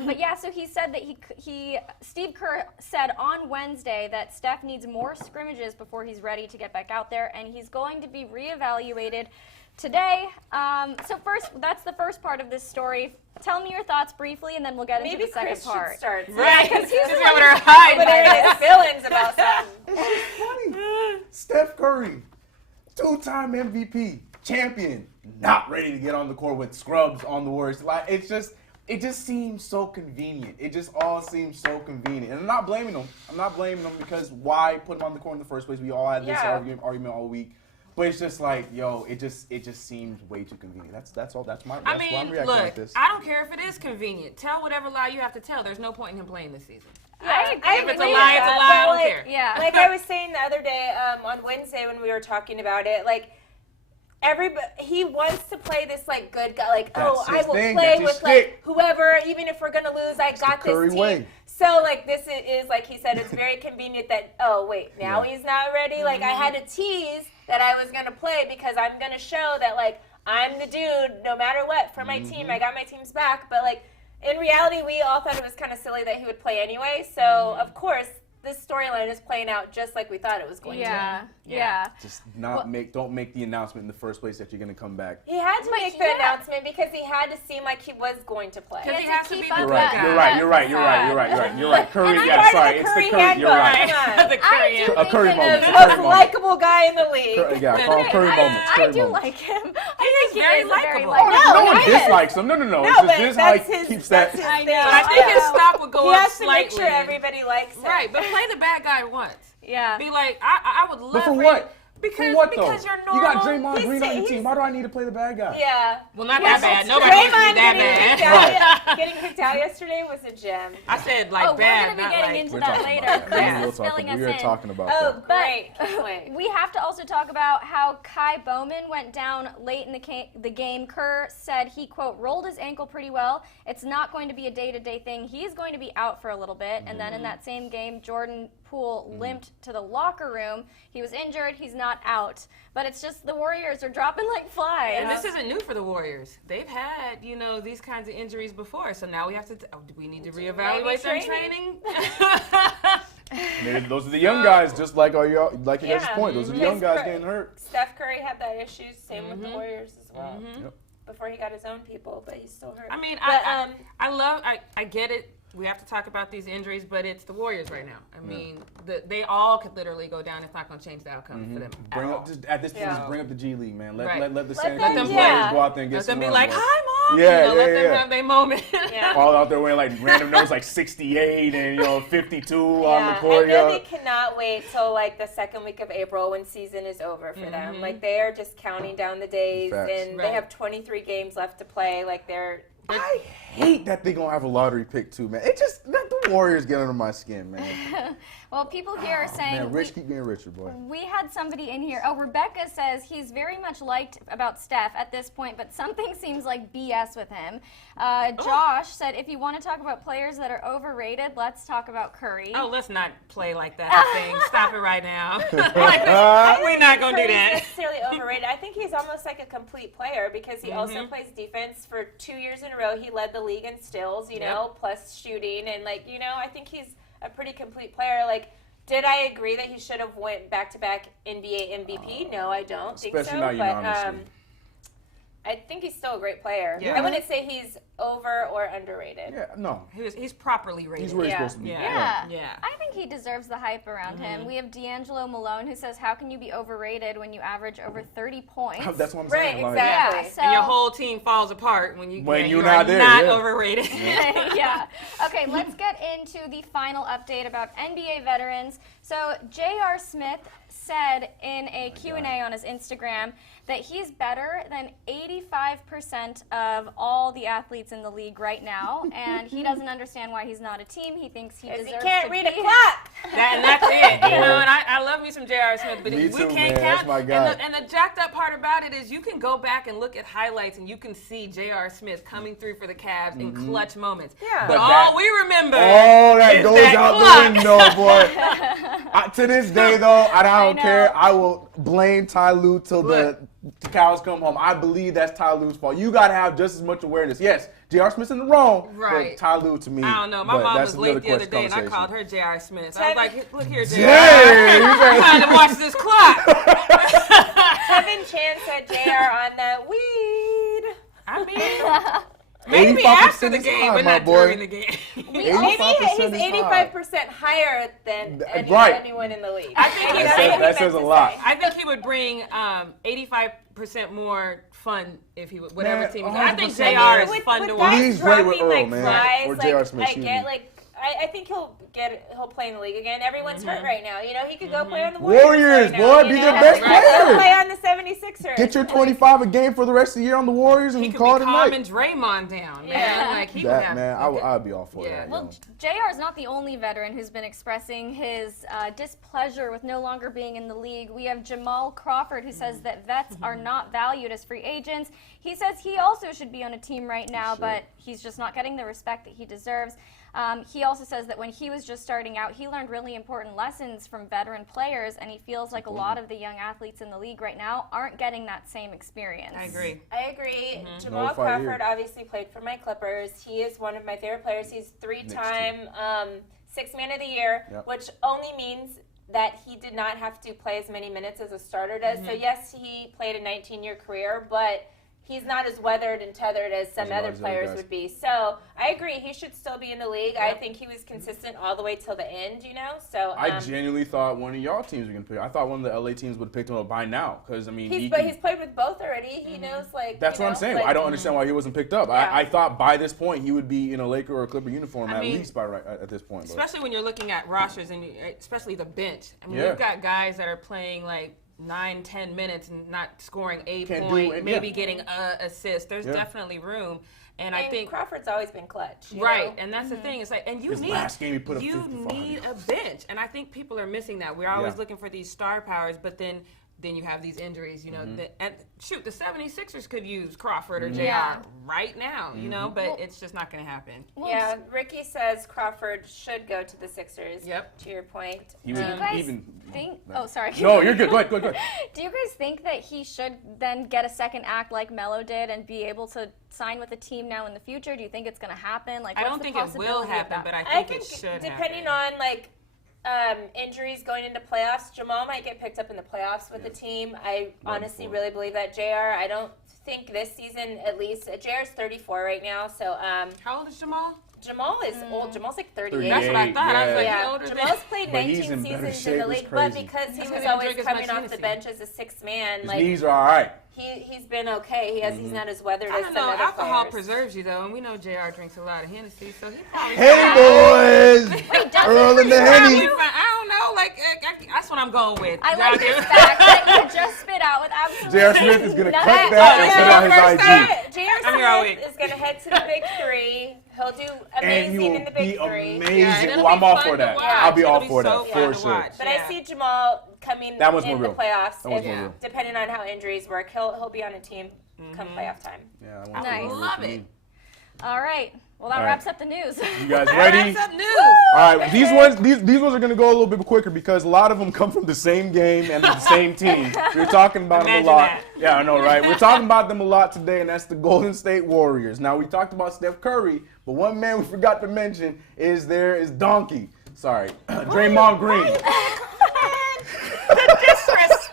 But yeah, so he said that Steve Kerr said on Wednesday that Steph needs more scrimmages before he's ready to get back out there, and he's going to be reevaluated today. So first, that's the first part of this story. Tell me your thoughts briefly, and then we'll get into the second part. Start. Right, because he's over there hiding. But there are his feelings about something. It's funny. Steph Curry, 2-time MVP, champion, not ready to get on the court with scrubs on the Warriors. Like, it just seems so convenient. It just all seems so convenient. And I'm not blaming them. Because why put him on the court in the first place? We all had this argument all week. But it's just like, it just seems way too convenient. That's all. That's why I'm reacting like this. I don't care if it is convenient. Tell whatever lie you have to tell. There's no point in him playing this season. I agree. If it's a lie, it's a lie. I don't care. Yeah. Like I was saying the other day on Wednesday when we were talking about it, like, he wants to play this like good guy, like I will play with like whoever, even if we're gonna lose, I got this team. Way. So like this is like he said, it's very convenient that now he's not ready. Like I had to tease that I was gonna play because I'm gonna show that like I'm the dude no matter what for my team. I got my team's back. But, like, in reality, we all thought it was kind of silly that he would play anyway. So, of course, this storyline is playing out just like we thought it was going to. Yeah. Just don't make the announcement in the first place that you're gonna come back. He had to make the announcement because he had to seem like he was going to play. Because he has to be the You're good right. guy. You're right. Curry. And Yeah, I'm sorry. part of It's the the Curry Curry. You're right. handbook. The Curry I do A Curry think moment. The A most Curry moment. likable guy in the league. Yeah, call him Curry moments. I Curry do moments. like him. I He is think very he is a very likable. likable. No one he is. dislikes him. No. No, It's just but this that's how he his, keeps that's that. his I thing. know. I think his stock would go He up has to make slightly. sure everybody likes him. Right, but play the bad guy once. Yeah. Be like, I would love But for you- what? Because, For what, because though? you're normal. You got Draymond He's- Green on your he's- team. Why do I need to play the bad guy? Yeah. Well, not Yes, that bad. Nobody wants to Draymond be that bad. getting kicked out yesterday was a gem. I said like Oh, bad, we're going to be not getting like. into We're that talking later. about that. Chris We will is filling us We are in. talking about Oh, that. great. Can't wait. We have to also talk about how Kai Bowman went down late in the game. Kerr said he, quote, rolled his ankle pretty well. It's not going to be a day-to-day thing. He is going to be out for a little bit. And then in that same game, Jordan Poole limped to the locker room. He was injured. He's not out. But it's just the Warriors are dropping like flies. And this isn't new for the Warriors. They've had, these kinds of injuries before. So now we have to. Do we need to reevaluate their training? Those are the young guys, just like your guys' point. Those are the young guys Chris- getting hurt. Steph Curry had that issue. Same with the Warriors as well. Yep. Before he got his own people, but he's still hurt. I mean, But, I get it. We have to talk about these injuries, but it's the Warriors right now. I mean, they all could literally go down. It's not going to change the outcome for them. Bring at up all. just at this point, just bring up the G League, man. Let the San them- Antonio yeah. players go out there and get Let some them be run, like, boy. "Hi, mom." Yeah, let yeah, them yeah. have their moment. Yeah. All out there wearing like random numbers like 68 and 52 on the I court. really cannot wait till like the second week of April when season is over for them. Like they are just counting down the days, Facts. and Right. they have 23 games left to play. Like they're I hate that they gonna have a lottery pick too, man. It just let the Warriors get under my skin, man. Well, people here are saying Man, Rich keep getting richer, boy. we had somebody in here. Oh, Rebecca says he's very much liked about Steph at this point, but something seems like BS with him. Josh said if you want to talk about players that are overrated, let's talk about Curry. Oh, let's not play like that thing. Stop it right now. We're not going to do Curry's that. necessarily overrated. I think he's almost like a complete player because he also plays defense for 2 years in a row. He led the league in steals, plus shooting, and I think he's a pretty complete player. Like, did I agree that he should have went back-to-back NBA MVP? No, I don't think so. Especially not But unanimously. I think he's still a great player. Yeah. I wouldn't say he's over or underrated. Yeah, no. He's properly rated. He's where he's Yeah. supposed to be. Yeah. Yeah. Yeah. I think he deserves the hype around him. We have D'Angelo Malone who says, how can you be overrated when you average over 30 points? That's what I'm Right, saying. Like, exactly. Yeah, so And your whole team falls apart when When you you're are not there, not yeah. overrated. yeah. Okay, let's get into the final update about NBA veterans. So J.R. Smith said in a Q&A on his Instagram that he's better than 85% of all the athletes in the league right now, and he doesn't understand why he's not a team. He thinks he deserves He can't to read be. a clock. And that's it. And I love me some J.R. Smith, but Me if we too, can't man. That's count. my guy. And the jacked up part about it is you can go back and look at highlights and you can see J.R. Smith coming through for the Cavs in clutch moments. Yeah. But But all that- we remember that is goes that out clock. the window, boy. To this day, though, I don't know. care. I will blame Ty Lue till the cows come home. I believe that's Ty Lue's fault. You got to have just as much awareness. Yes, J.R. Smith's in the wrong, Right. but Ty Lue to me. I don't know. My but mom that's was late another the other day, and I conversation. called her J.R. Smith. I was like, "Look here, Dang, J.R. you I'm trying to watch this clock." Kevin Chan said JR on that weed. I mean, maybe 85% after the is game, high, but my not boy. during the game. Maybe 85% he's is high. 85% higher than Right. anyone in the league. I think That's that what he that says meant a to lot. say. I think he would bring 85% more fun if he would, whatever Man, team. I think 100%. JR is With- fun with to guys watch. He's great with dropping, Earl, like, man. fries, Or like, J.R. Smith, I excuse get me. I think he'll play in the league again. Everyone's hurt right now. He could go play on the Warriors, right now, boy, be their best Go player. play on the 76ers. Get your 25 a game for the rest of the year on the Warriors and He could call it be a night. calming Draymond down, man. Yeah. Like he would That have, man, I'd be all for Yeah. that. Well, JR is not the only veteran who's been expressing his displeasure with no longer being in the league. We have Jamal Crawford, who says that vets are not valued as free agents. He says he also should be on a team right now, but he's just not getting the respect that he deserves. He also says that when he was just starting out, he learned really important lessons from veteran players, and he feels like a lot of the young athletes in the league right now aren't getting that same experience. I agree. Jamal Crawford obviously played for my Clippers. He is one of my favorite players. He's 3-time Sixth Man of the Year, which only means that he did not have to play as many minutes as a starter does. So yes, he played a 19-year career, but he's not as weathered and tethered as some other players would be. So I agree, he should still be in the league. I think he was consistent all the way till the end, So I genuinely thought one of y'all teams were going to pick him. I thought one of the LA teams would have picked him up by now. Because, I mean, he's played with both already. He knows, That's what I'm saying. I don't understand why he wasn't picked up. I thought by this point he would be in a Laker or a Clipper uniform at least at this point. Especially when you're looking at rosters and especially the bench. I mean, we've got guys that are playing 9-10 minutes and not scoring a point, maybe getting an assist. There's definitely room. And I think Crawford's always been clutch. Right, and that's the thing. It's and you need a bench. And I think people are missing that. We're always looking for these star powers, but then you have these injuries, and the 76ers could use Crawford or JR right now, but it's just not going to happen. Yeah, Ricky says Crawford should go to the Sixers. Yep. To your point. Do you guys think? Oh, sorry. No, you're good. Go ahead. Do you guys think that he should then get a second act like Melo did and be able to sign with a team now in the future? Do you think it's going to happen? I don't think it will happen, but I think it should happen. Depending on injuries going into playoffs, Jamal might get picked up in the playoffs with the team. I honestly really believe that. JR, I don't think this season at least. JR's 34 right now, so how old is Jamal? Jamal is old. Jamal's 38. That's what I thought. I was older Jamal's played 19 seasons in the league, but because he was always coming off the bench as a sixth man, his knees are all right. He's been okay. He's not as weathered as some other alcohol players. preserves you, though, and we know JR drinks a lot of Hennessy, so he probably. Henny boys! Rolling the Henny. I don't know. That's what I'm going with. I like this fact that you just spit out with absolutely. J.R. Smith is going to cut that and put on his IG. J.R. Smith is going to head to the Big Three. He'll do amazing in the Big Three. Amazing. Well, I'm all for that. I'll be all for that, for sure. But I see Jamal coming in the playoffs. Depending on how injuries work, he'll be on a team come playoff time. Yeah, nice. Love it. All right. Well, that wraps up the news. You guys ready? Wraps up news. All right. These ones are going to go a little bit quicker because a lot of them come from the same game and the same team. We're talking about them a lot. That. Yeah, I know, right? We're talking about them a lot today, and that's the Golden State Warriors. Now, we talked about Steph Curry, but one man we forgot to mention is Donkey. Sorry, Draymond Green. The disrespect.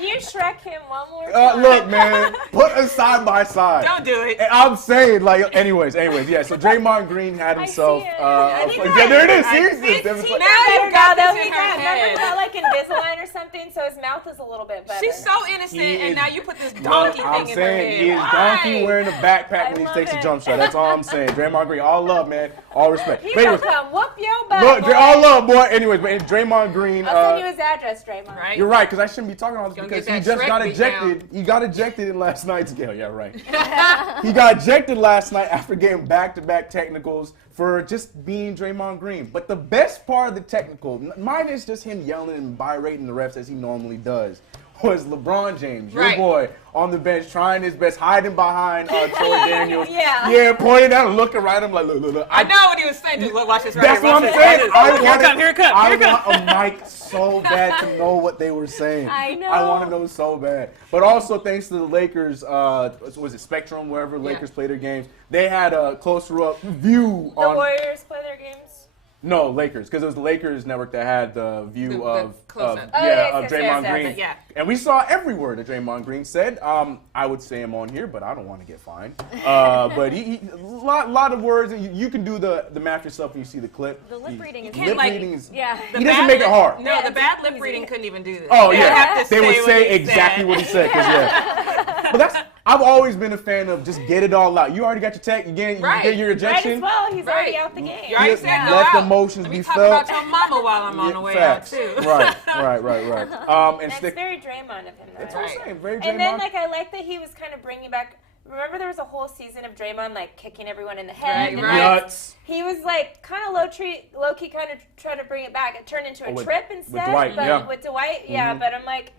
You Shrek him one more time. Look, man, put us side by side. Don't do it. I'm saying, anyways, yeah. So Draymond Green had himself. There it is. Seriously. Now you got though. He got like Invisalign or something, so his mouth is a little bit better. She's so innocent, and now you put this donkey thing in her head. He is Donkey wearing a backpack when he takes a jump shot. That's all I'm saying. Draymond Green, all love, man, all respect. He's gonna come whoop your butt. Look, all love, boy. Anyways, but Draymond Green. I'll send you his address, Draymond. Right. You're right, because I shouldn't be talking all this because he just got ejected. He got ejected in last night's game. Yeah, right. He got ejected last night after getting back-to-back technicals for just being Draymond Green. But the best part of the technical, minus just him yelling and berating the refs as he normally does, was LeBron James, your boy, on the bench trying his best, hiding behind Troy Daniels. Pointing out and looking right at him like, look. I know what he was saying. Just look, watch this right That's what I'm saying. Here it comes. I want a mic so bad to know what they were saying. I know. I want to know so bad. But also thanks to the Lakers, was it Spectrum, wherever Lakers play their games, they had a closer up view on. The Warriors play their games? No, Lakers, because it was the Lakers network that had the view of Draymond Green. Yeah. And we saw every word that Draymond Green said. I would say him on here, but I don't want to get fined. But he lot of words. You can do the math yourself when you see the clip. The lip reading is lip reading is, he doesn't make it hard. No, the bad lip reading couldn't even do this. Oh yeah, they would say exactly what he said. But I've always been a fan of just get it all out. You already got your tech. You get your ejection. Might as well. He's already out the game. You already said let the emotions be felt. Talk about your mama while I'm on the way out too. Right. And it's very Draymond of him. That's what I'm saying. Very Draymond. And then I like that he was kind of bringing back. Remember, there was a whole season of Draymond kicking everyone in the head. Nuts. He was kind of low key, kind of trying to bring it back. It turned into a trip instead. With Dwight, With Dwight, but I'm like.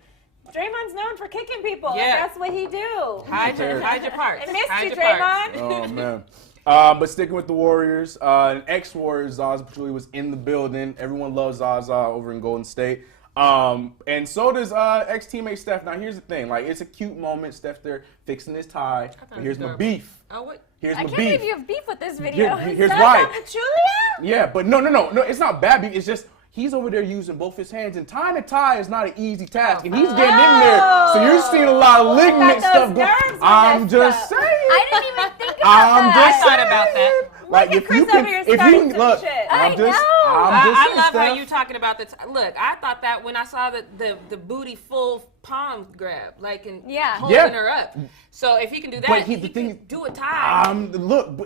Draymond's known for kicking people. Yeah. That's what he do. Hide your part. I missed you, Draymond. Oh, man. But sticking with the Warriors, an ex-Warriors, Zaza Pachulia was in the building. Everyone loves Zaza over in Golden State. And so does ex-teammate Steph. Now, here's the thing. Like, it's a cute moment. Steph there fixing his tie. But here's my beef. Oh, what? Here's I my can't beef. believe you have beef with this video. Here's why. Pachulia? Yeah, but no, it's not bad beef. It's just he's over there using both his hands, and tying a tie is not an easy task, and he's getting in there. So you're seeing a lot of ligament stuff going. I'm just saying. I didn't even think about just I thought about that. Like Look at Chris over here starting some look, shit. I'm just I saying, love how Steph. you talking about the. Look, I thought that when I saw the booty full palm grab, like and holding her up. So if he can do that, But he the thing can do a tie. Look,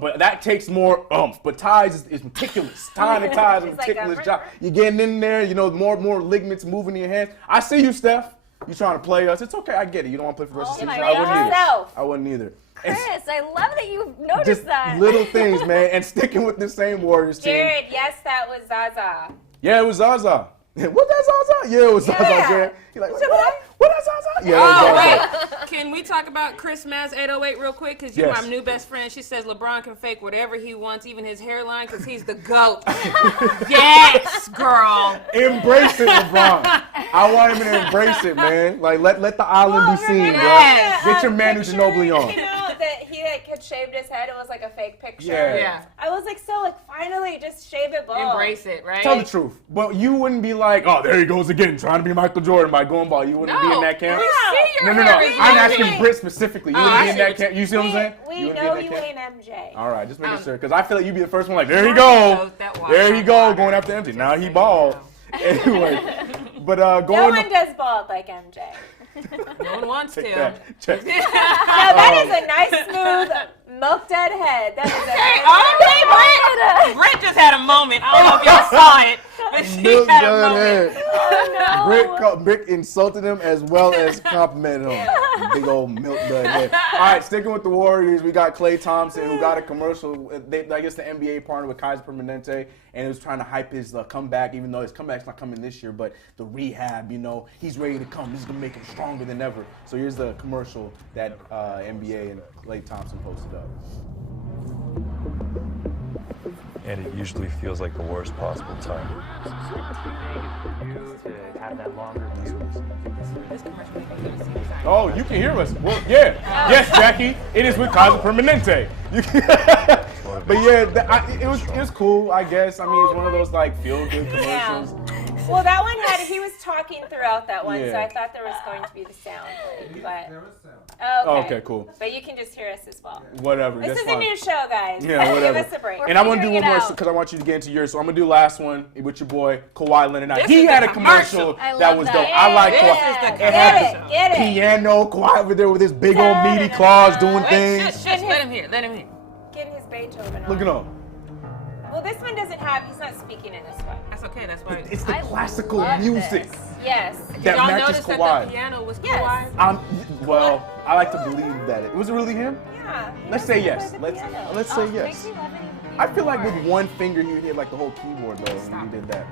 but that takes more oomph. But ties is meticulous. Tying a tie is a It's like a meticulous job. You're getting in there, more ligaments moving in your hands. I see you, Steph. You trying to play us? It's okay. I get it. You don't want to play for the rest of the my season. I wouldn't either. yourself. I wouldn't either. Chris, I love that you noticed Just that. little things, man. And sticking with the same Warriors team. Jared, yes, that was Zaza. Yeah, it was Zaza. Was that Zaza? Yeah, it was Zaza, Jared. He's like, what is Zaza? Yeah, Oh, that was Zaza. wait. Can we talk about Chris Maz 808 real quick? Because you're my new best friend. She says LeBron can fake whatever he wants, even his hairline, because he's the GOAT. Yes, girl. Embrace it, LeBron. I want him to embrace it, man. Like, let the island be seen, bro. Get your Manu Ginobili on. You know that he had shaved his head. It was like a fake picture. Yeah. I was like, finally, just shave it bald. Embrace it, right? Tell the truth. But you wouldn't be like, oh, there he goes again, trying to be Michael Jordan by going ball. You wouldn't be in that camp? No. I'm asking Britt specifically. You wouldn't be in that camp. You see what I'm saying? We know you ain't MJ. All right, just making sure. Because I feel like you'd be the first one like, there he go. There he go, going after MJ. Now he balled. Anyway. But No going one does bald like MJ. No one wants to. Check. No, that is a nice, smooth, milk dead head. That is Britt just had a moment. I don't know if y'all saw it, but she Milk had a dud moment. head. Britt insulted him as well as complimented him. Big old milk dud head. All right, sticking with the Warriors, we got Klay Thompson, who got a commercial. I guess the NBA partnered with Kaiser Permanente, and it was trying to hype his comeback, even though his comeback's not coming this year, but the rehab, he's ready to come. This is going to make him stronger than ever. So here's the commercial that NBA and Klay Thompson posted up. And it usually feels like the worst possible time. To have that longer view. Oh, you can hear us. Well, yeah. Yes, Jackie. It is with Kaiser Permanente. But yeah, it was cool, I guess. I mean, it's one of those feel-good commercials. Well, that one he was talking throughout that one, so I thought there was going to be the sound. But, okay, cool. But you can just hear us as well. Whatever. This that's is fine. a new show, guys. Yeah, whatever. Give us a break. And I'm going to do one more figuring it because I want you to get into yours. So I'm going to do the last one with your boy, Kawhi Leonard. Now, This he is had the a commercial I that love was that. dope. I like This Kawhi. is the It had commercial. Get it. Piano, Kawhi over there with his big old meaty claws doing Wait, things. shush, let him hear. Let him hear. Getting his Beethoven on. Look at him. Well, this one doesn't he's not speaking in this one. That's okay. That's why. It's the I classical love music this. Yes. that Y'all matches notice that Kawhi. the piano was Yes. Kawhi? Well, I like to believe that it was it really him. Yeah. he Let's knows say how to yes. play the piano. Let's say Makes yes. me love it even I feel like more. with one finger he would hit the whole keyboard though when he did that.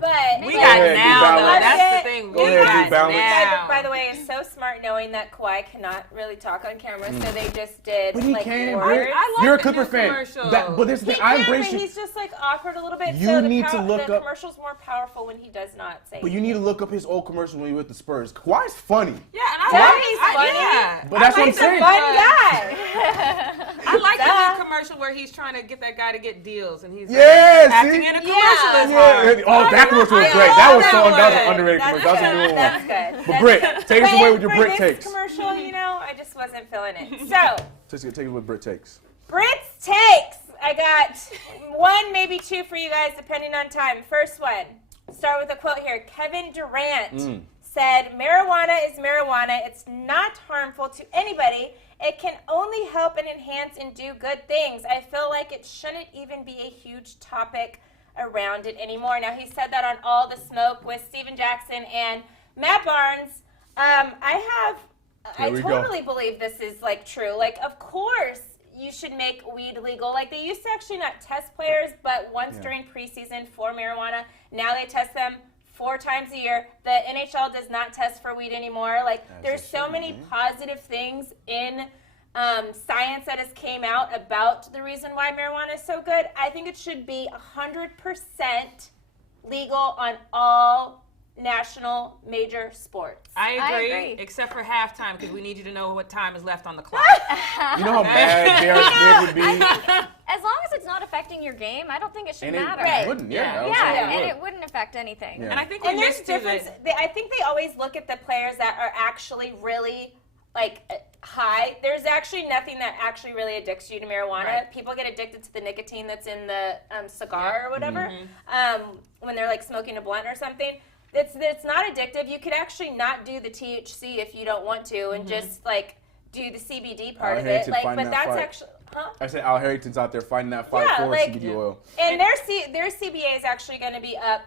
But We like, got ahead, now, do though. balance. That's the thing. Go We ahead, got do balance. now. By the way, it's so smart knowing that Kawhi cannot really talk on camera, so they just did But he like can, words. Britt. I like You're a the Clipper new fan. commercial. But this is He the I can, embrace but you. he's just awkward a little bit. You so need to look the up- commercial's more powerful when he does not say. But you need to look up his old commercial when he was with the Spurs. Kawhi's funny. Yeah, and I Tell like me he's I- funny. yeah. But that's I what I'm like saying. the Fun guy. I like the Duh. new commercial where he's trying to get that guy to get deals, and he's Yeah, acting see? in a commercial Yeah. is hard. Yeah. Oh, that commercial was I great. love That was that an one. underrated commercial. That was a new one. That's good. But Britt, take us away with your for Britt this takes. commercial, I just wasn't feeling it. So, Take it with Britt takes. Britt's takes. I got one, maybe two for you guys, depending on time. First one, start with a quote here. Kevin Durant said, marijuana is marijuana. It's not harmful to anybody. It can only help and enhance and do good things. I feel like it shouldn't even be a huge topic around it anymore. Now, he said that on All the Smoke with Steven Jackson and Matt Barnes. I totally believe this is true. Of course you should make weed legal. They used to actually not test players, but once during preseason for marijuana. Now they test them 4 times a year. The NHL does not test for weed anymore. There's so many positive things in science that has came out about the reason why marijuana is so good. I think it should be 100% legal on all national major sports. I agree, agree. except for halftime, because we need you to know what time is left on the clock. You know how mad J.R. Smith would be? As long as it's not affecting your game, I don't think it should And matter. it wouldn't, yeah. Yeah, and would. it wouldn't affect anything. Yeah. And I think we And there's missed too difference. that. I think they always look at the players that are actually really high. There's actually nothing that actually really addicts you to marijuana. Right. People get addicted to the nicotine that's in the cigar or whatever when they're like smoking a blunt or something. It's not addictive. You could actually not do the THC if you don't want to and just like do the CBD part of it. Like, but that's actually. Huh? I said Al Harrington's out there fighting that fight for CBD oil. And their CBA is actually going to be up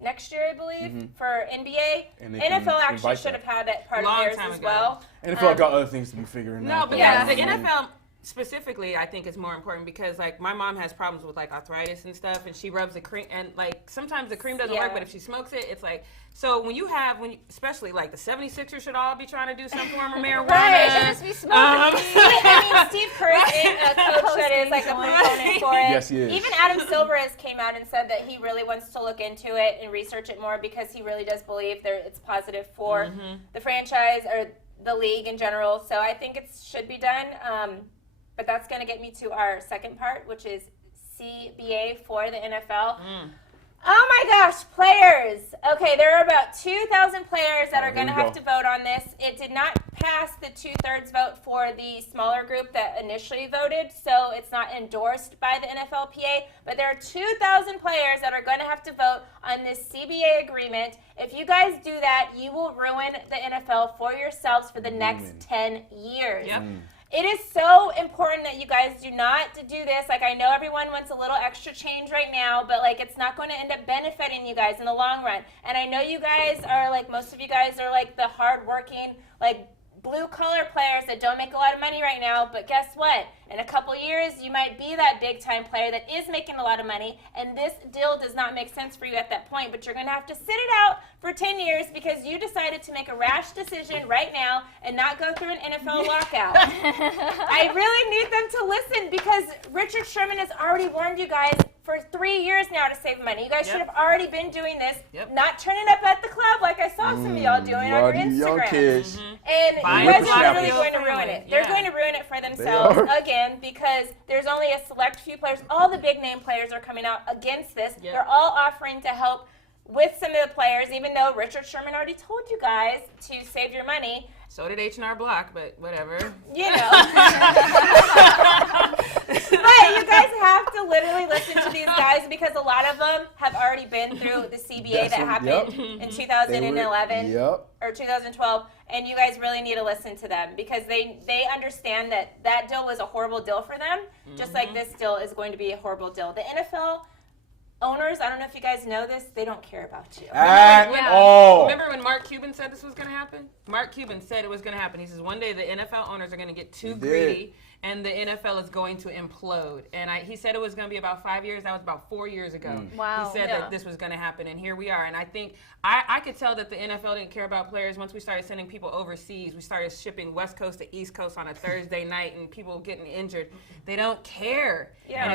next year, I believe, for NBA. And they can NFL actually invite should that. have had that part Long of theirs time as ago. well. NFL got other things to be figuring out. No, but Yeah. the NFL specifically, I think is more important because like my mom has problems with like arthritis and stuff, and she rubs the cream, and like sometimes the cream doesn't work, but if she smokes it, it's like so when you especially like the 76ers should all be trying to do some form of marijuana. Right, should just be smoking. I mean, Steve Kerr is a coach that is like a proponent for it. Yes, he is. Even Adam Silver has came out and said that he really wants to look into it and research it more because he really does believe it's positive for the franchise or the league in general. So I think it should be done. But that's going to get me to our second part, which is CBA for the NFL. Oh my gosh, players. Okay, there are about 2,000 players that are going to have to vote on this. It did not pass the 2/3 vote for the smaller group that initially voted, so it's not endorsed by the NFLPA. But there are 2,000 players that are going to have to vote on this CBA agreement. If you guys do that, you will ruin the NFL for yourselves for the next 10 years. Yep. It is so important that you guys do not do this. Like, I know everyone wants a little extra change right now, but, like, it's not going to end up benefiting you guys in the long run. And I know you guys are, like, most of you guys are, like, the hardworking, like, blue-collar players that don't make a lot of money right now, but guess what? In a couple years, you might be that big-time player that is making a lot of money, and this deal does not make sense for you at that point, but you're going to have to sit it out for 10 years because you decided to make a rash decision right now and not go through an NFL lockout. I really need them to listen because Richard Sherman has already warned you guys for 3 years now to save money. You guys should have already been doing this, not turning up at the club like I saw some of y'all doing on your Young Instagram. kids. And Buying you guys the are shampoo. literally going to ruin it. They're Yeah. going to ruin it for themselves are. again because there's only a select few players. All the big name players are coming out against this. Yep. They're all offering to help with some of the players, even though Richard Sherman already told you guys to save your money. So did H&R Block, but whatever. You know. But you guys have to literally listen to these guys because a lot of them have already been through the CBA that happened in 2011 or 2012, and you guys really need to listen to them because they understand that deal was a horrible deal for them, just like this deal is going to be a horrible deal. The NFL owners, I don't know if you guys know this, they don't care about you. Remember when Mark Cuban said this was going to happen? Mark Cuban said it was going to happen. He says one day the NFL owners are going to get too greedy and the NFL is going to implode. And he said it was going to be about 5 years. That was about 4 years ago. Wow. He said that this was going to happen, and here we are. And I think I could tell that the NFL didn't care about players once we started sending people overseas. We started shipping West Coast to East Coast on a Thursday night and people getting injured. They don't care. Yeah. And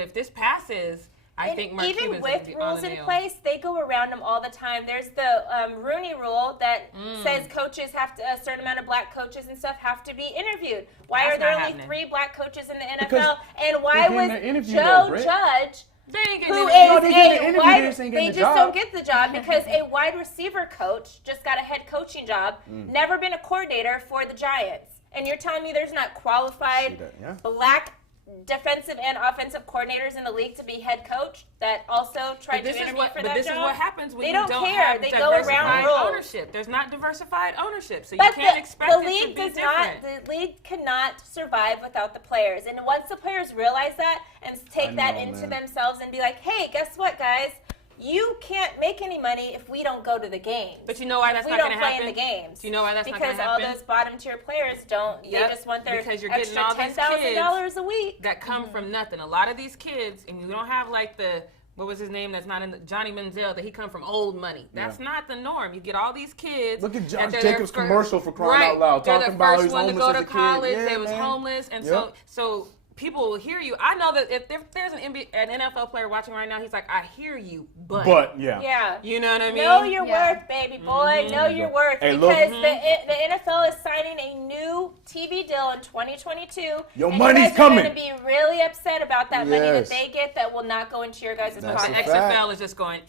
if this passes, I think Mark even Cuban's with be on rules the in nail. place, they go around them all the time. There's the Rooney Rule that says coaches have to, a certain amount of black coaches and stuff have to be interviewed. Why That's are there not only happening. 3 black coaches in the NFL? Because And why they're getting an was interview Joe though, Britt. Judge, They ain't getting who it. is they get an a interview, wide, they just ain't they getting just the job. don't get the job because a wide receiver coach just got a head coaching job, never been a coordinator for the Giants. And you're telling me there's not qualified black defensive and offensive coordinators in the league to be head coach that also tried to interview for that But this job? is what happens when They you don't care. have They go around diversified rules. ownership. There's not diversified ownership, so you But can't expect the it league to be does different. not. The league cannot survive without the players. And once the players realize that and take that into themselves and be like, "Hey, guess what, guys? You can't make any money if we don't go to the games. But you know why that's we not don't going to play happen? in the games. Do you know why that's not going because to happen? all those bottom tier players don't. They just want their because you're getting extra all these $10,000 a week that come from nothing. A lot of these kids, and you don't have like the what was his name? That's not in Johnny Manziel. That he come from old money. That's not the norm. You get all these kids. Look at that Josh Jacobs' commercial for crying right. out loud, They're talking the about first he's one to homeless go as to a kid. college. Yeah, they was man. homeless, and Yep. so people will hear you. I know that if there's an NFL player watching right now, he's like, I hear you, but yeah. Yeah. You know what I mean? Know your worth, baby boy. Know your worth. Hey, look. Because the NFL is signing a new TV deal in 2022. Your and money's you guys coming. are going to be really upset about that money that Yes. they get that will not go into your guys' That's The pocket. a fact. XFL is just going.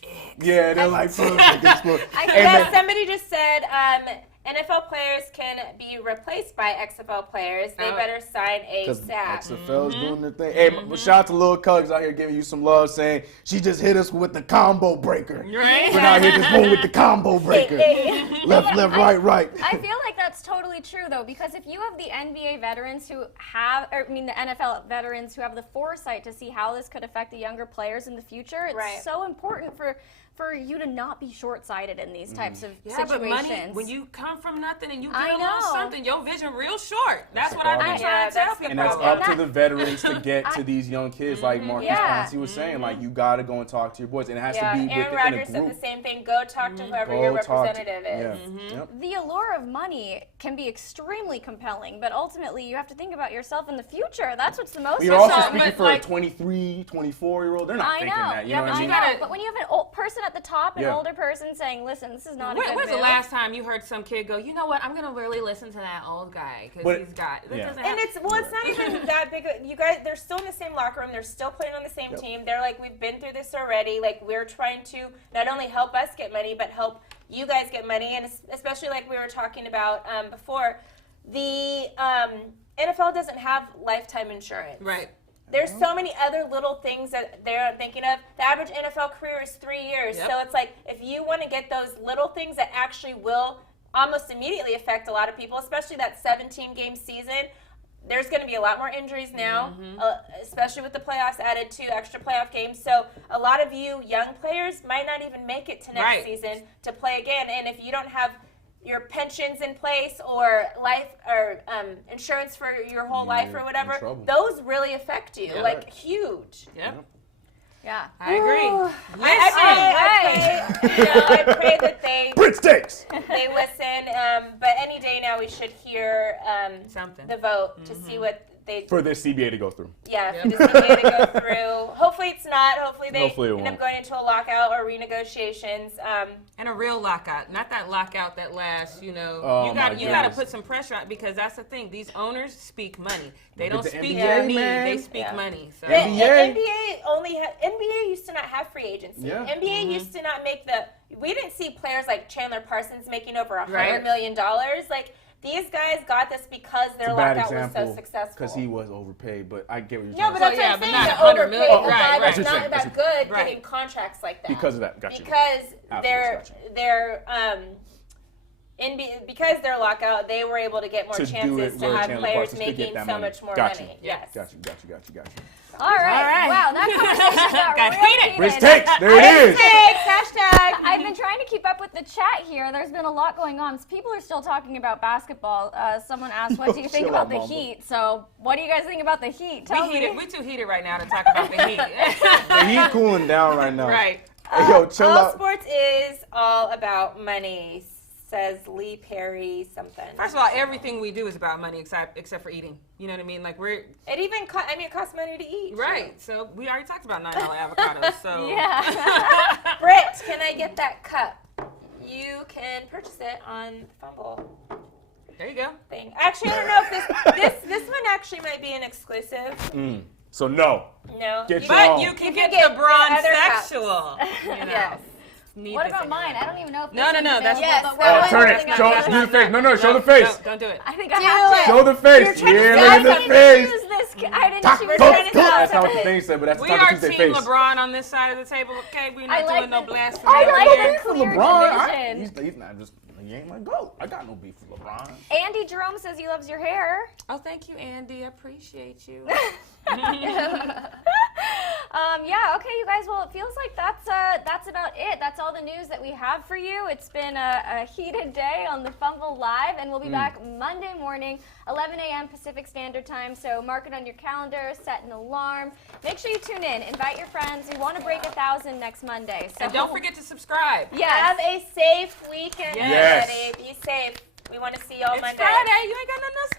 Yeah, they're like, Yes, somebody just said NFL players can be replaced by XFL players. They better sign Because ASAP. XFL's doing their thing. Hey, shout out to Lil Cugs out here giving you some love, saying she just hit us with the combo breaker. Right? We're out here just going with the combo breaker. Left, right. I feel like that's totally true, though, because if you have the NBA veterans who have, or I mean the NFL veterans who have the foresight to see how this could affect the younger players in the future, it's so important for you to not be short-sighted in these types of situations. But money, when you come from nothing and you get I a little know. something, your vision real short. That's what problem. I've been trying to tell that's the people. And that's problem. up to the veterans to get to these young kids, like Marcus Yeah. Ponce was saying. Like, you got to go and talk to your boys. And it has to be Aaron within a Rodgers said group. the same thing. Go talk to whoever your Go talk to- representative is. Yeah. Yep. The allure of money can be extremely compelling, but ultimately you have to think about yourself in the future. That's what's the most You're also important. speaking for like- a 23, 24-year-old. They're not I thinking know. that. You Yeah, know what but I you mean? gotta- But when you have an old person at the top, an Yeah. older person saying, listen, this is not a good When's the move. last time you heard some kid go, you know what, I'm going to really listen to that old guy But- because he's got, that yeah. doesn't And happen. it's not even that big. You guys, they're still in the same locker room. They're still playing on the same team. They're like, we've been through this already. Like, we're trying to not only help us get money, but help you guys get money. And especially like we were talking about before, the NFL doesn't have lifetime insurance. Right. There's so many other little things that they're thinking of. The average NFL career is 3 years. Yep. So it's like, if you want to get those little things that actually will almost immediately affect a lot of people, especially that 17-game season, there's going to be a lot more injuries now, especially with the playoffs added to extra playoff games. So a lot of you young players might not even make it to next season to play again. And if you don't have your pensions in place or life or insurance for your whole life or whatever, trouble. those really affect you, Yeah. like huge. Yep. Yeah. I agree. I pray that Prince takes. they listen. But any day now we should hear Something. the vote to see what they. For this CBA to go through. For the CBA to go through. Hopefully it's not. Hopefully they Hopefully it end won't. up going into a lockout or renegotiations. And a real lockout, not that lockout that lasts, you know. Oh, you my got to goodness. put some pressure on, because that's the thing. These owners speak money. They Look don't at the speak NBA, your need. man. They speak Yeah. money. So. The NBA NBA used to not have free agency. Yeah. NBA used to not make we didn't see players like Chandler Parsons making over $100 Right. million. Like, these guys got this because their It's a bad lockout example was so successful. because he was overpaid, but I get what you're No, but trying that's to say. what I'm but saying. not The 100 overpaid million. guy Right, that's right. not that good Right. getting contracts like that. Because of that. Gotcha. Because Absolutely, because their lockout, they were able to get more To do chances it to where have Chandler players Parsons could get making that so money. much more Gotcha. money. Yes. Got you. All right. Wow, that conversation got Got real heated. Prince heated. takes. There it is. Hashtag. I've been trying to keep up with the chat here. There's been a lot going on. People are still talking about basketball. Someone asked, what do you think Chill about out, the Mamba. Heat? So what do you guys think about the Heat? Tell me. We too heated right now to talk about the Heat. The Heat cooling down right now. Right. Hey, yo, chill All out. sports is all about money, says Lee Perry something. First of all, everything we do is about money except for eating. You know what I mean? Like It even it costs money to eat. right. So we already talked about $9 avocados. So Yeah. Britt, can I get that cup? You can purchase it on Fumble there you go. thing. Actually, I don't know if this one actually might be an exclusive. So no. No. Get You- your But own. you can You get can get the bronze the other cups. sexual. You know. Yes. Need What this about in mine? your I don't even know if No, this no, is no, that's- available, Yes, but that we're one. Turn holding it. up Show, the- do the face. No, show the face. Don't do it. I think I Do have to. it. Show the face. trying to Yeah, say look at the something. face. Choose this. I didn't choose trying this. to tell That's not what the thing said, but that's We the are Taco Tuesday Team face. LeBron on this side of the table. Okay, we're I not like doing no the- blasphemy I over like here. the clear LeBron. division. He's not just. He ain't my goat. I got no beef with LeBron. Andy Jerome says he loves your hair. Oh, thank you, Andy. I appreciate you. Yeah, okay, you guys. Well, it feels like that's about it. That's all the the news that we have for you. It's been a heated day on the Fumble Live, and we'll be back Monday morning, 11 a.m. Pacific Standard Time. So mark it on your calendar, set an alarm. Make sure you tune in. Invite your friends. We want to break 1,000 next Monday. So And don't forget to subscribe. Yes. Have a safe weekend, Yes. everybody. Be safe. We want to see y'all It's Monday. Friday. You ain't got nothing else